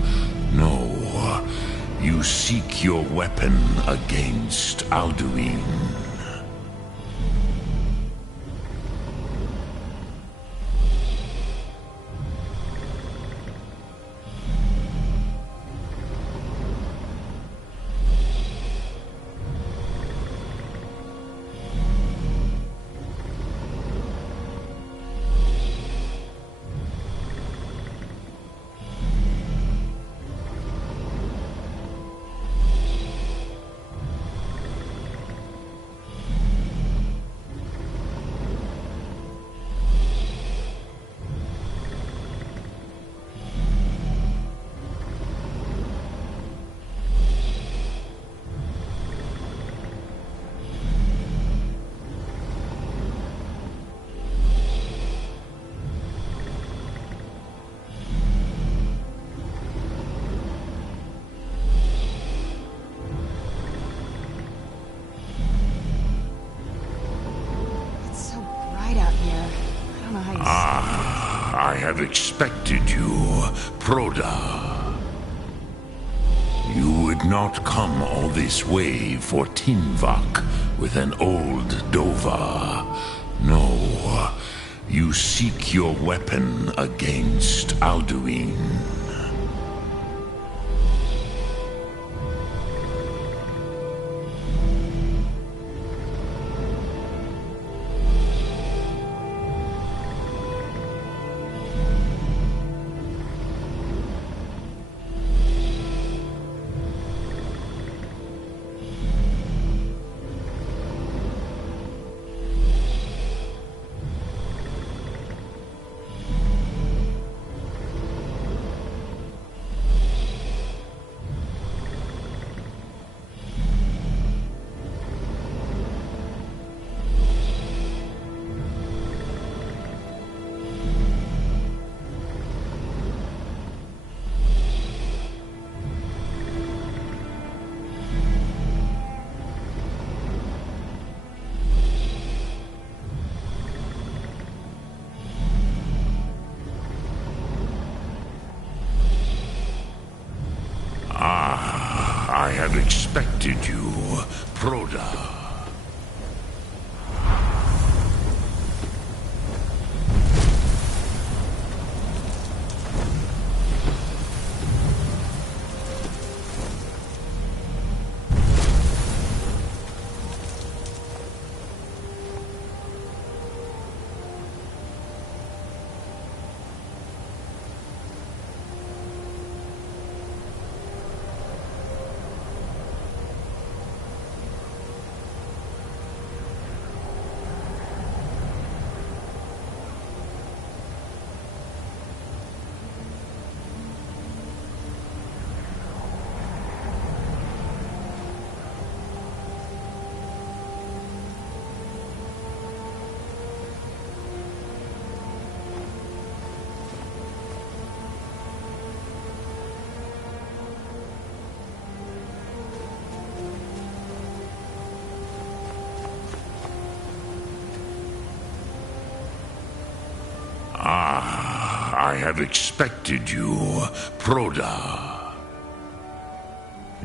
No, you seek your weapon against Alduin. I have expected you, Proda. You would not come all this way for Tinvak with an old Dova. No, you seek your weapon against Alduin. I have expected you, Proda. I have expected you, Proda.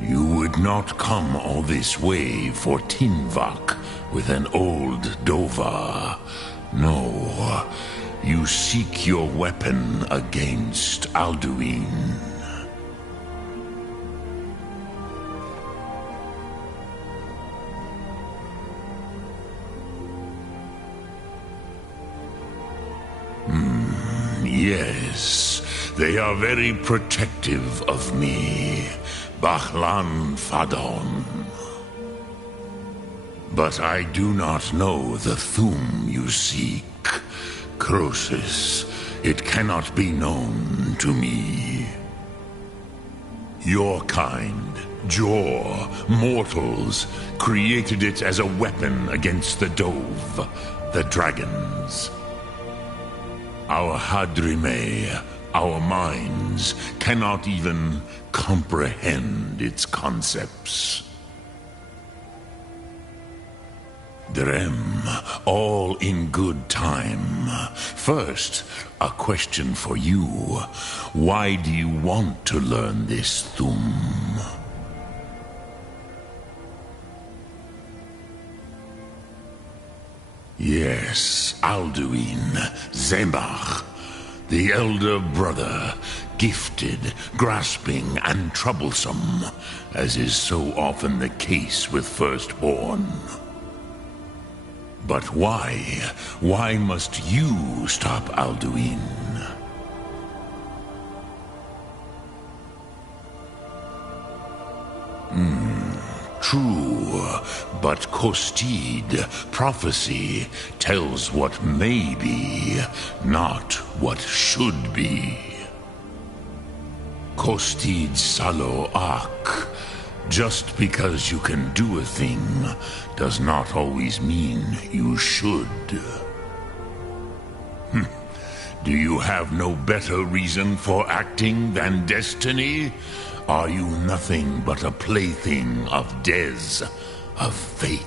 You would not come all this way for Tinvak with an old Dova. No, you seek your weapon against Alduin. Yes, they are very protective of me, Bahlan Fadon. But I do not know the Thum you seek, Croesus. It cannot be known to me. Your kind, Jor, mortals, created it as a weapon against the Dove, the dragons. Our Hadrime, our minds, cannot even comprehend its concepts. Drem, all in good time. First, a question for you. Why do you want to learn this Thum? Yes, Alduin, Zemach, the elder brother, gifted, grasping, and troublesome, as is so often the case with firstborn. But why? Why must you stop Alduin? True, but Kostid, prophecy, tells what may be, not what should be. Kostid Salo Ak. Just because you can do a thing does not always mean you should. Do you have no better reason for acting than destiny? Are you nothing but a plaything of Dez, of fate?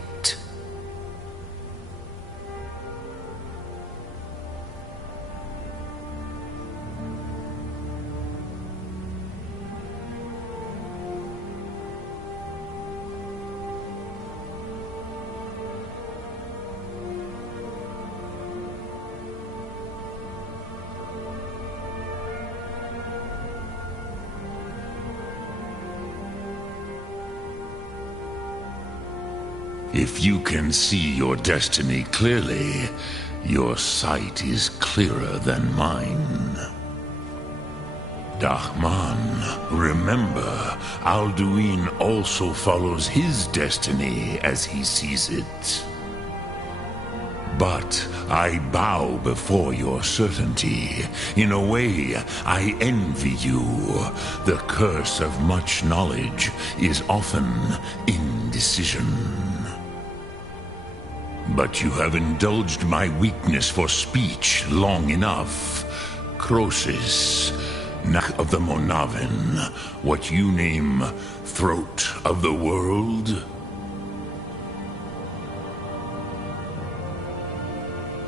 If you can see your destiny clearly, your sight is clearer than mine. Dahman, remember, Alduin also follows his destiny as he sees it. But I bow before your certainty. In a way, I envy you. The curse of much knowledge is often indecision. But you have indulged my weakness for speech long enough. Croesus, Nak of the Monavin, what you name Throat of the World?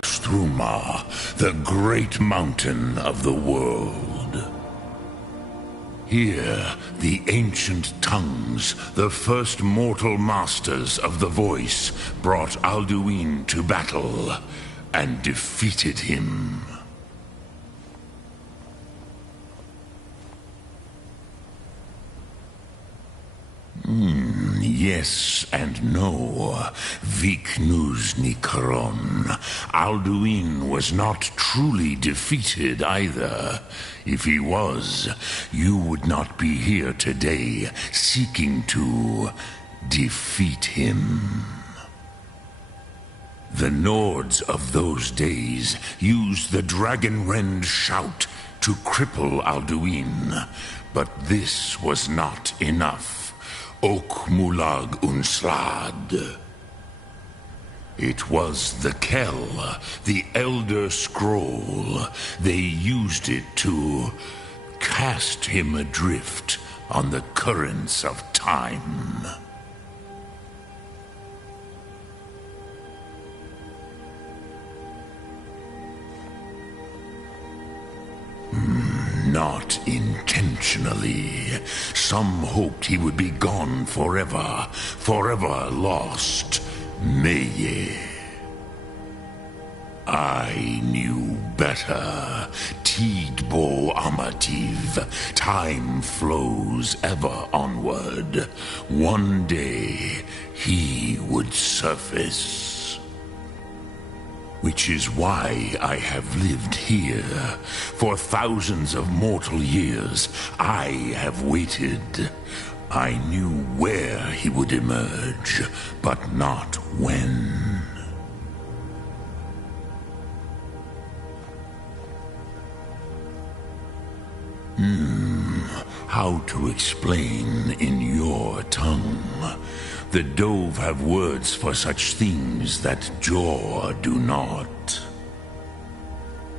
Struma, the great mountain of the world. Here, the ancient tongues, the first mortal masters of the voice, brought Alduin to battle and defeated him. Yes and no. Viknuz Nikron. Alduin was not truly defeated either. If he was, you would not be here today seeking to defeat him. The Nords of those days used the Dragonrend shout to cripple Alduin, but this was not enough. Ok Mulag Unslad. It was the Kell, the Elder Scroll. They used it to cast him adrift on the currents of time. Not intentionally. Some hoped he would be gone forever, forever lost. Meye. I knew better. Tidbo Amativ. Time flows ever onward. One day, he would surface. Which is why I have lived here. For thousands of mortal years, I have waited. I knew where he would emerge, but not when. How to explain in your tongue? The Dove have words for such things that Jor do not.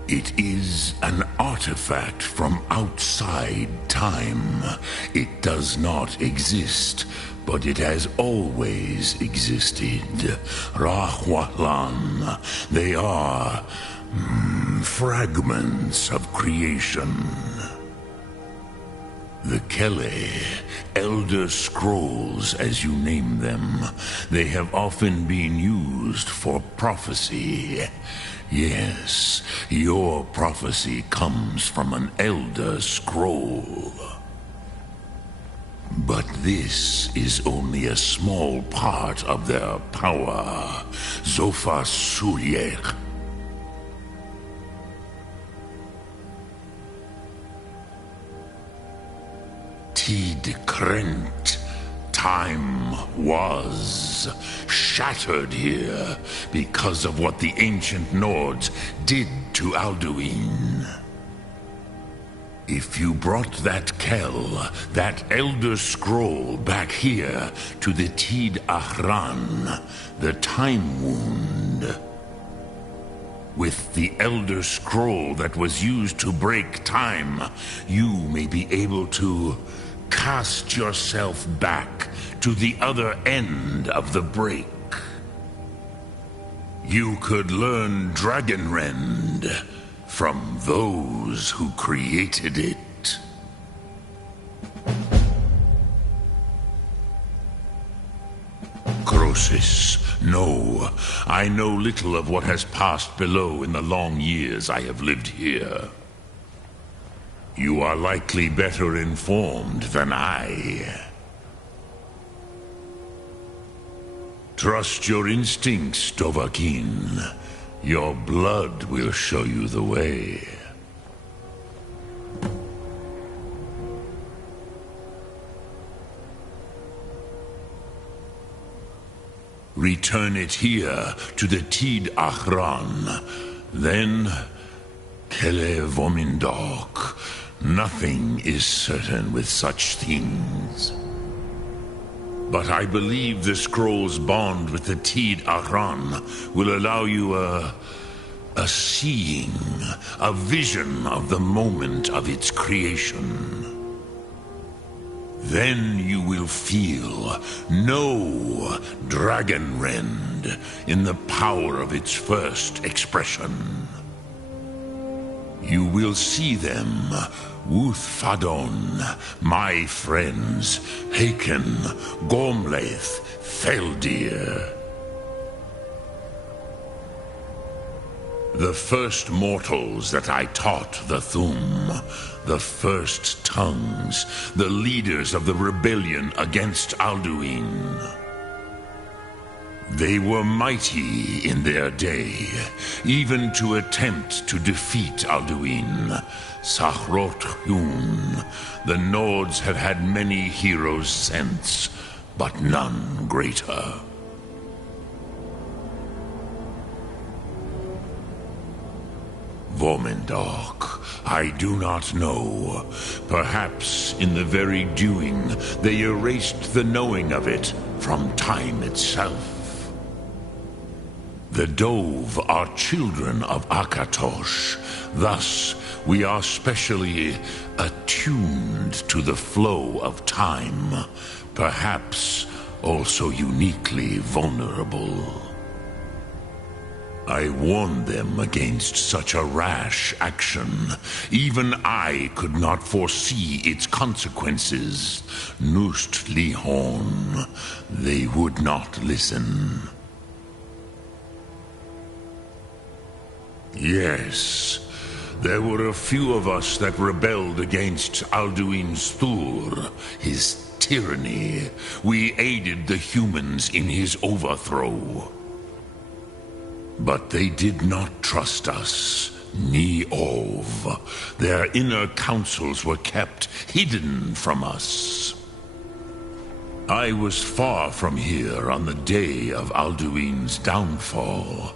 It is an artifact from outside time. It does not exist, but it has always existed. Rahwalan. They are fragments of creation. The Kele, Elder Scrolls as you name them, they have often been used for prophecy. Yes, your prophecy comes from an Elder Scroll. But this is only a small part of their power. Zofa Suryek. Tid Krent. Time was shattered here because of what the ancient Nords did to Alduin. If you brought that Kell, that Elder Scroll back here to the Tid Ahran, the Time Wound, with the Elder Scroll that was used to break time, you may be able to cast yourself back to the other end of the break. You could learn Dragonrend from those who created it. Croesus, no. I know little of what has passed below in the long years I have lived here. You are likely better informed than I. Trust your instincts, Dovahkiin. Your blood will show you the way. Return it here to the Tid Ahran. Then, Kele Vomindok. Nothing is certain with such things. But I believe the scroll's bond with the Tid Ahran will allow you a seeing, a vision of the moment of its creation. Then you will feel, know Dragonrend in the power of its first expression. You will see them, Wuthfadon, my friends, Haken, Gormlaith, Feldir. The first mortals that I taught the Thum, the first tongues, the leaders of the rebellion against Alduin. They were mighty in their day, even to attempt to defeat Alduin. Sahrot Hyun, the Nords have had many heroes since, but none greater. Vomindok, I do not know. Perhaps in the very doing, they erased the knowing of it from time itself. The Dove are children of Akatosh. Thus, we are specially attuned to the flow of time, perhaps also uniquely vulnerable. I warned them against such a rash action. Even I could not foresee its consequences. Nust Lihon, they would not listen. Yes, there were a few of us that rebelled against Alduin's Thur, his tyranny. We aided the humans in his overthrow. But they did not trust us, ni Ov. Their inner counsels were kept hidden from us. I was far from here on the day of Alduin's downfall.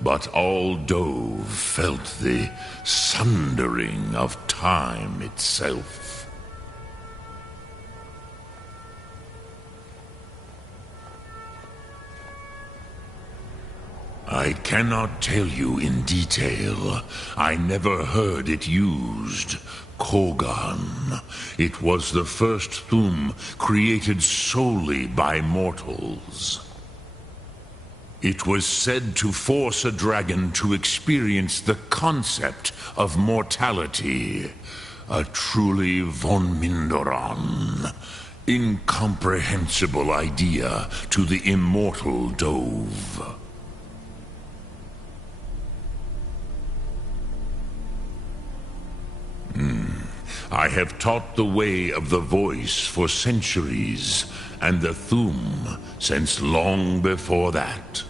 But all Dove felt the sundering of time itself. I I cannot tell you in detail. I never heard it used. Kogan. It was the first Thu'um created solely by mortals. It was said to force a dragon to experience the concept of mortality. A truly von Mindoran. Incomprehensible idea to the immortal Dove. I have taught the way of the voice for centuries, and the Thu'um since long before that.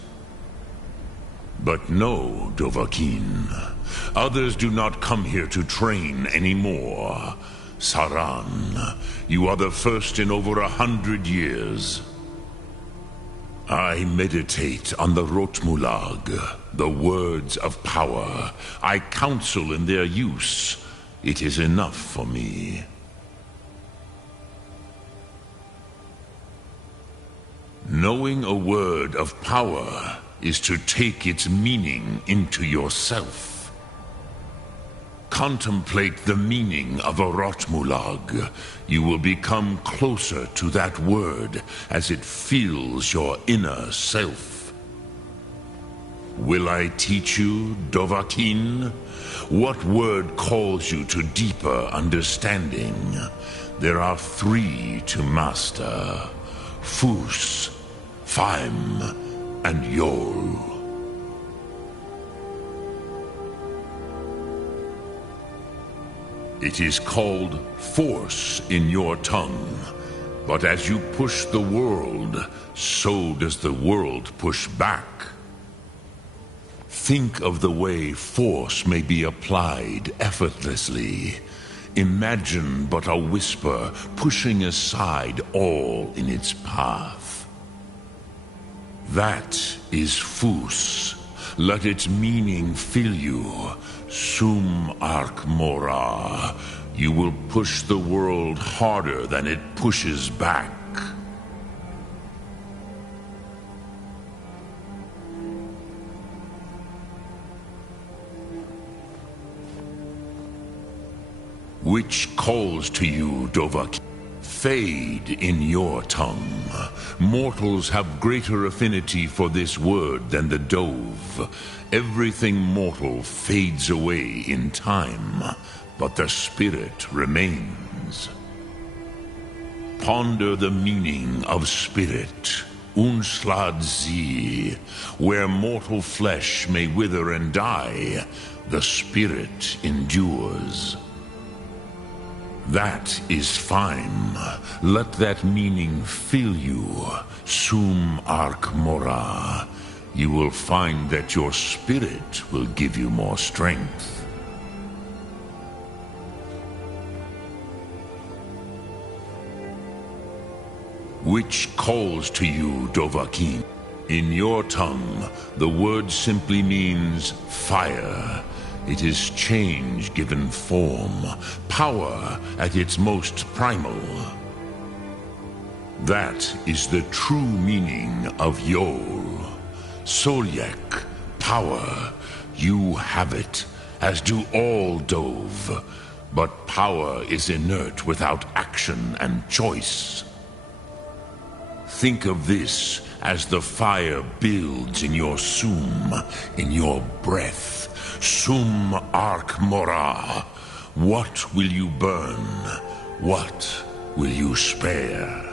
But no, Dovahkiin. Others do not come here to train anymore. Saran, you are the first in over 100 years. I meditate on the Rotmulag, the words of power. I counsel in their use. It is enough for me. Knowing a word of power is to take its meaning into yourself. Contemplate the meaning of a Rotmulag. You will become closer to that word as it fills your inner self. Will I teach you, Dovahkiin? What word calls you to deeper understanding? There are 3 to master. Fus, Faim, and Yol. It is called force in your tongue, but as you push the world, so does the world push back. Think of the way force may be applied effortlessly. Imagine but a whisper pushing aside all in its path. That is Fus. Let its meaning fill you. Sum Ark Mora. You will push the world harder than it pushes back. Which calls to you, Dovahkiin? Fade in your tongue. Mortals have greater affinity for this word than the Dove. Everything mortal fades away in time, but the spirit remains. Ponder the meaning of spirit. Unslad Zi. Where mortal flesh may wither and die, the spirit endures. That is Faim. Let that meaning fill you. Sum Ark Mora. You will find that your spirit will give you more strength. Which calls to you, Dovahkiin? In your tongue, the word simply means fire. It is change given form, power at its most primal. That is the true meaning of Yol. Solyek, power. You have it, as do all Dove. But power is inert without action and choice. Think of this as the fire builds in your Sum, in your breath. Sum Ark Mora. What will you burn? What will you spare?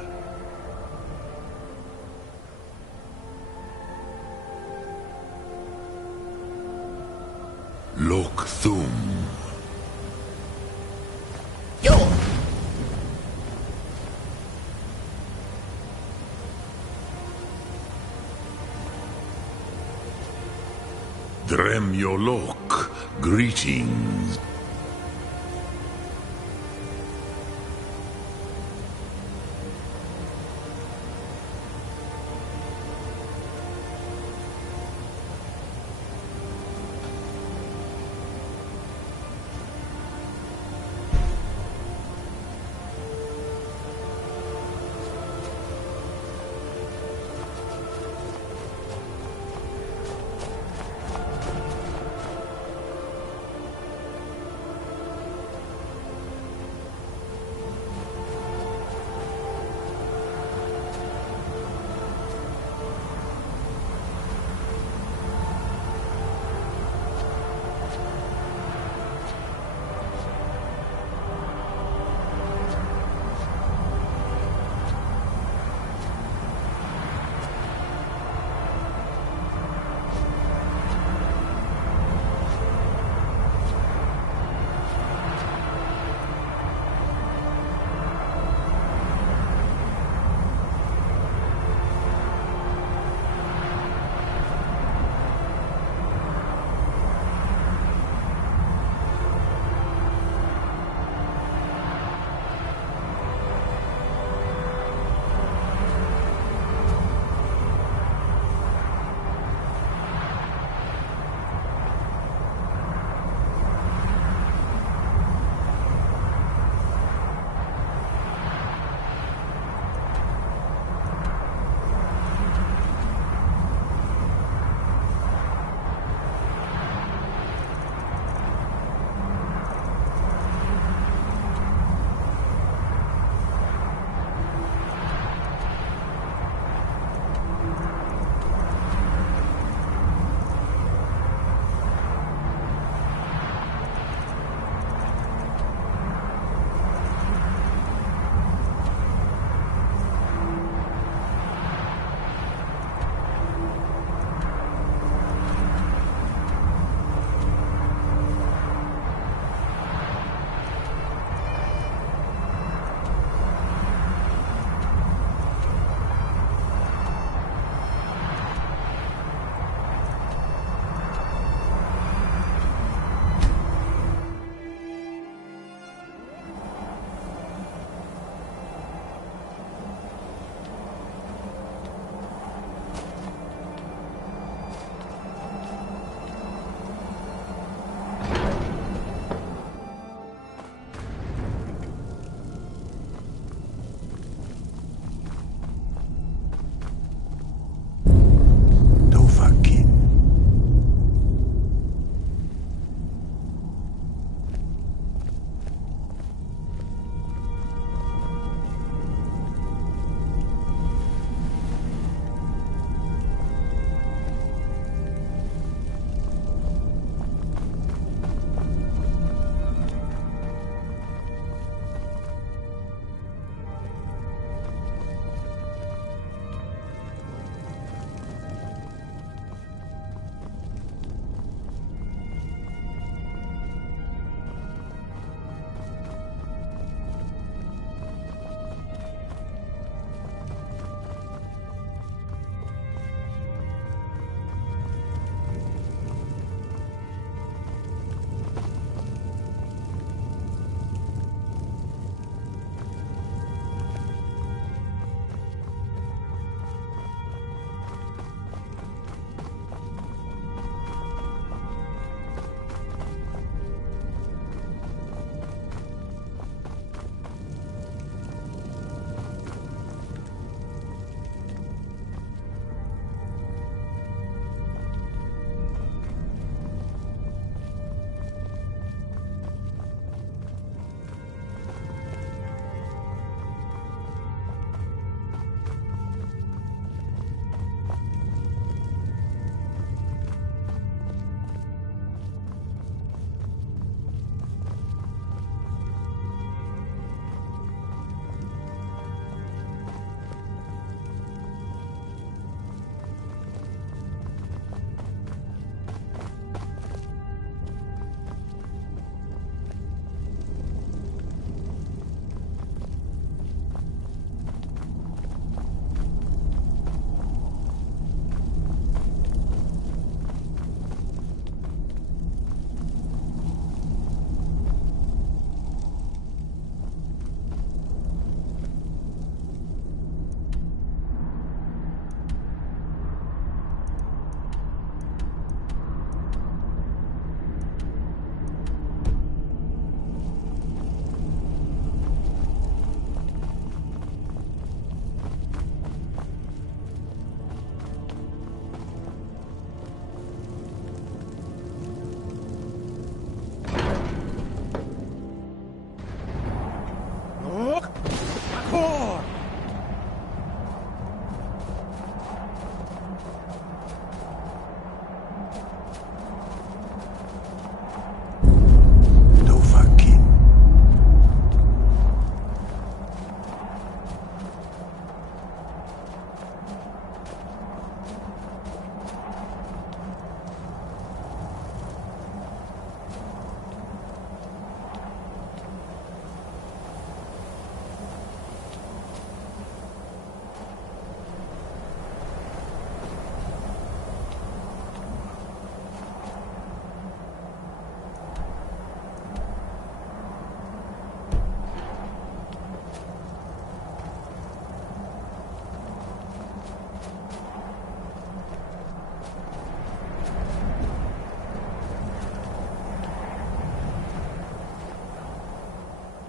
Lok Thu'um. Yo! Drem Yolok, greetings.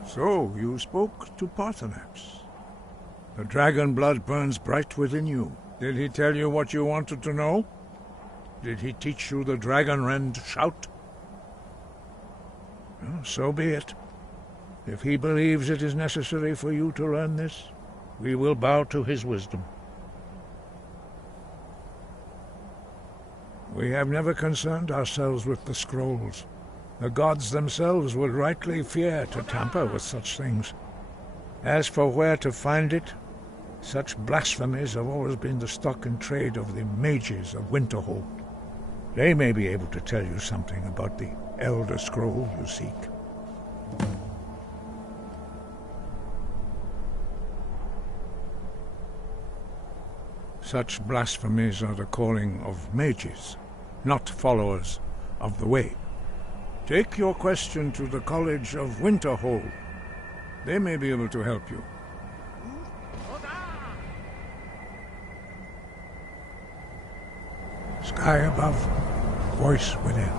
So, you spoke to Paarthurnax. The dragon blood burns bright within you. Did he tell you what you wanted to know? Did he teach you the dragon rend shout? Well, so be it. If he believes it is necessary for you to learn this, we will bow to his wisdom. We have never concerned ourselves with the scrolls. The gods themselves would rightly fear to tamper with such things. As for where to find it, such blasphemies have always been the stock in trade of the mages of Winterhold. They may be able to tell you something about the Elder Scroll you seek. Such blasphemies are the calling of mages, not followers of the Way. Take your question to the College of Winterhold. They may be able to help you. Sky above, voice within.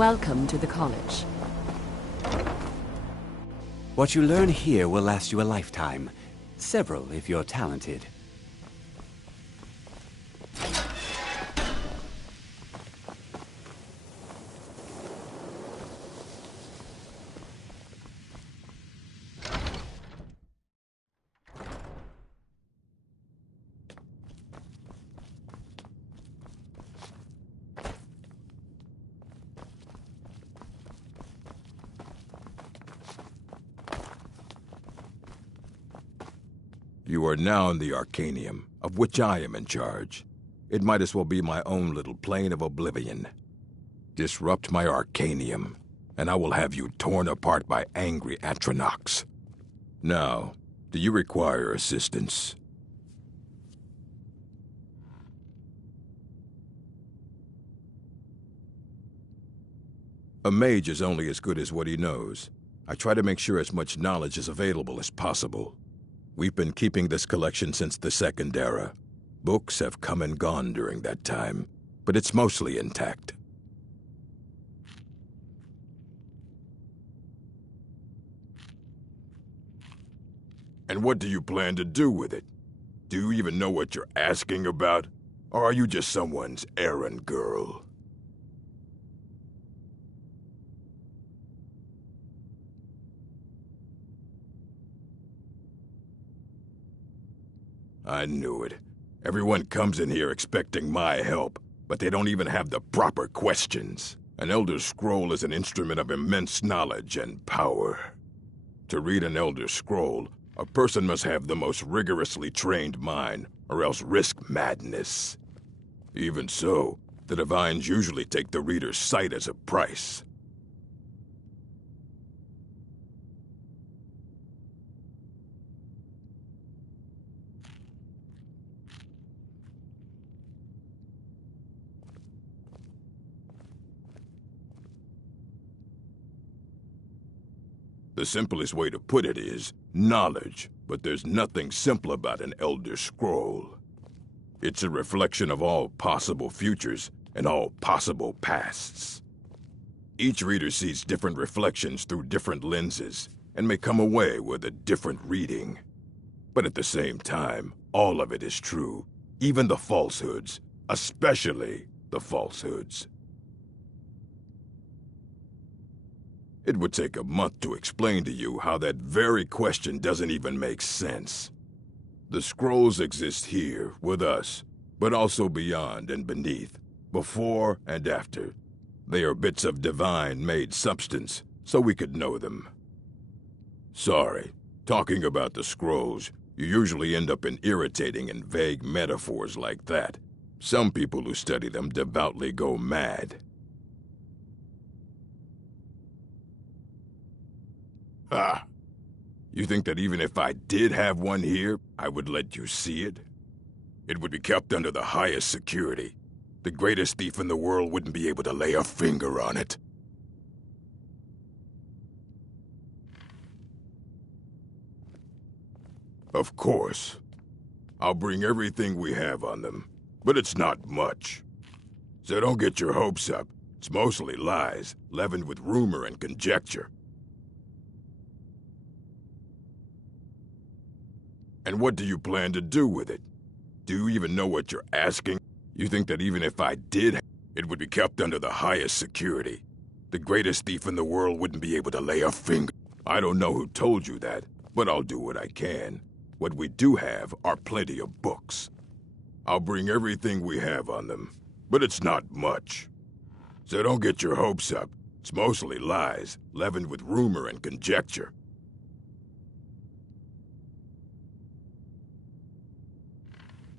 Welcome to the college. What you learn here will last you a lifetime. Several, if you're talented. You are now in the Arcanium, of which I am in charge. It might as well be my own little plane of oblivion. Disrupt my Arcanium, and I will have you torn apart by angry Atronachs. Now, do you require assistance? A mage is only as good as what he knows. I try to make sure as much knowledge is available as possible. We've been keeping this collection since the Second Era. Books have come and gone during that time, but it's mostly intact. And what do you plan to do with it? Do you even know what you're asking about? Or are you just someone's errand girl? I knew it. Everyone comes in here expecting my help, but they don't even have the proper questions. An Elder Scroll is an instrument of immense knowledge and power. To read an Elder Scroll, a person must have the most rigorously trained mind, or else risk madness. Even so, the Divines usually take the reader's sight as a price. The simplest way to put it is knowledge, but there's nothing simple about an Elder Scroll. It's a reflection of all possible futures and all possible pasts. Each reader sees different reflections through different lenses and may come away with a different reading. But at the same time, all of it is true, even the falsehoods, especially the falsehoods. It would take a month to explain to you how that very question doesn't even make sense. The scrolls exist here, with us, but also beyond and beneath, before and after. They are bits of divine-made substance, so we could know them. Sorry, talking about the scrolls, you usually end up in irritating and vague metaphors like that. Some people who study them devoutly go mad. Ah, you think that even if I did have one here, I would let you see it? It would be kept under the highest security. The greatest thief in the world wouldn't be able to lay a finger on it. Of course. I'll bring everything we have on them, but it's not much. So don't get your hopes up. It's mostly lies, leavened with rumor and conjecture. And what do you plan to do with it? Do you even know what you're asking? You think that even if I did, it would be kept under the highest security. The greatest thief in the world wouldn't be able to lay a finger. I don't know who told you that, but I'll do what I can. What we do have are plenty of books. I'll bring everything we have on them, but it's not much. So don't get your hopes up. It's mostly lies, leavened with rumor and conjecture.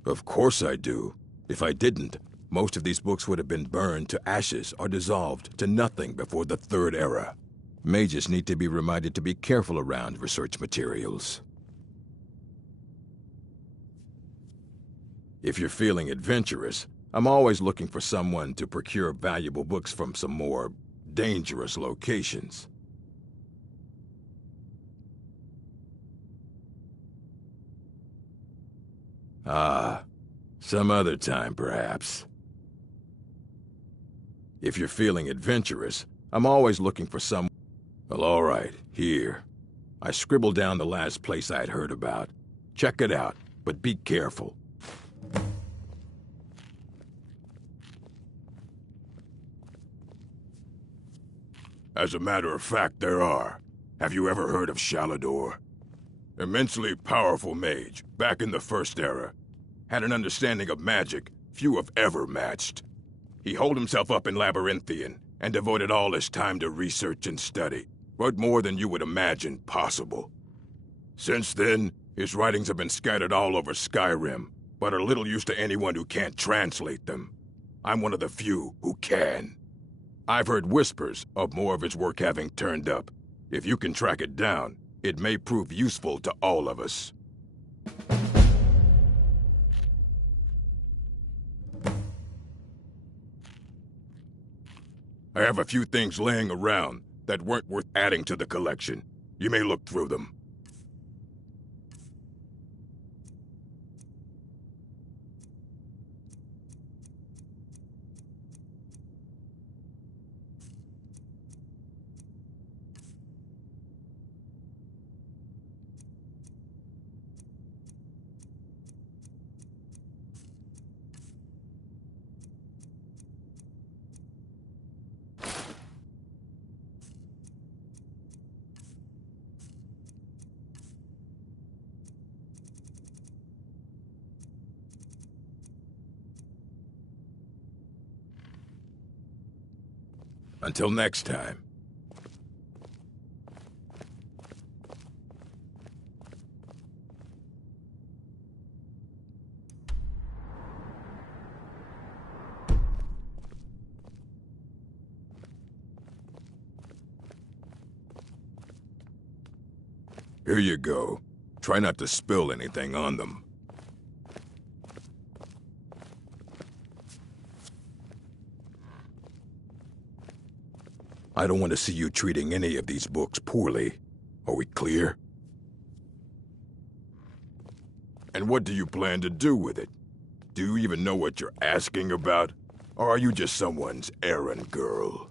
Of course I do. If I didn't, most of these books would have been burned to ashes or dissolved to nothing before the Third Era. Mages need to be reminded to be careful around research materials. If you're feeling adventurous, I'm always looking for someone to procure valuable books from some more dangerous locations. Ah, some other time, perhaps. If you're feeling adventurous, I'm always looking for some... Well, all right, here. I scribbled down the last place I'd heard about. Check it out, but be careful. As a matter of fact, there are. Have you ever heard of Shalador? Immensely powerful mage, back in the First Era. Had an understanding of magic few have ever matched. He holed himself up in Labyrinthian and devoted all his time to research and study. Wrote more than you would imagine possible. Since then, his writings have been scattered all over Skyrim, but are little use to anyone who can't translate them. I'm one of the few who can. I've heard whispers of more of his work having turned up. If you can track it down, it may prove useful to all of us. I have a few things laying around that weren't worth adding to the collection. You may look through them. Until next time. Here you go. Try not to spill anything on them. I don't want to see you treating any of these books poorly. Are we clear? And what do you plan to do with it? Do you even know what you're asking about? Or are you just someone's errand girl?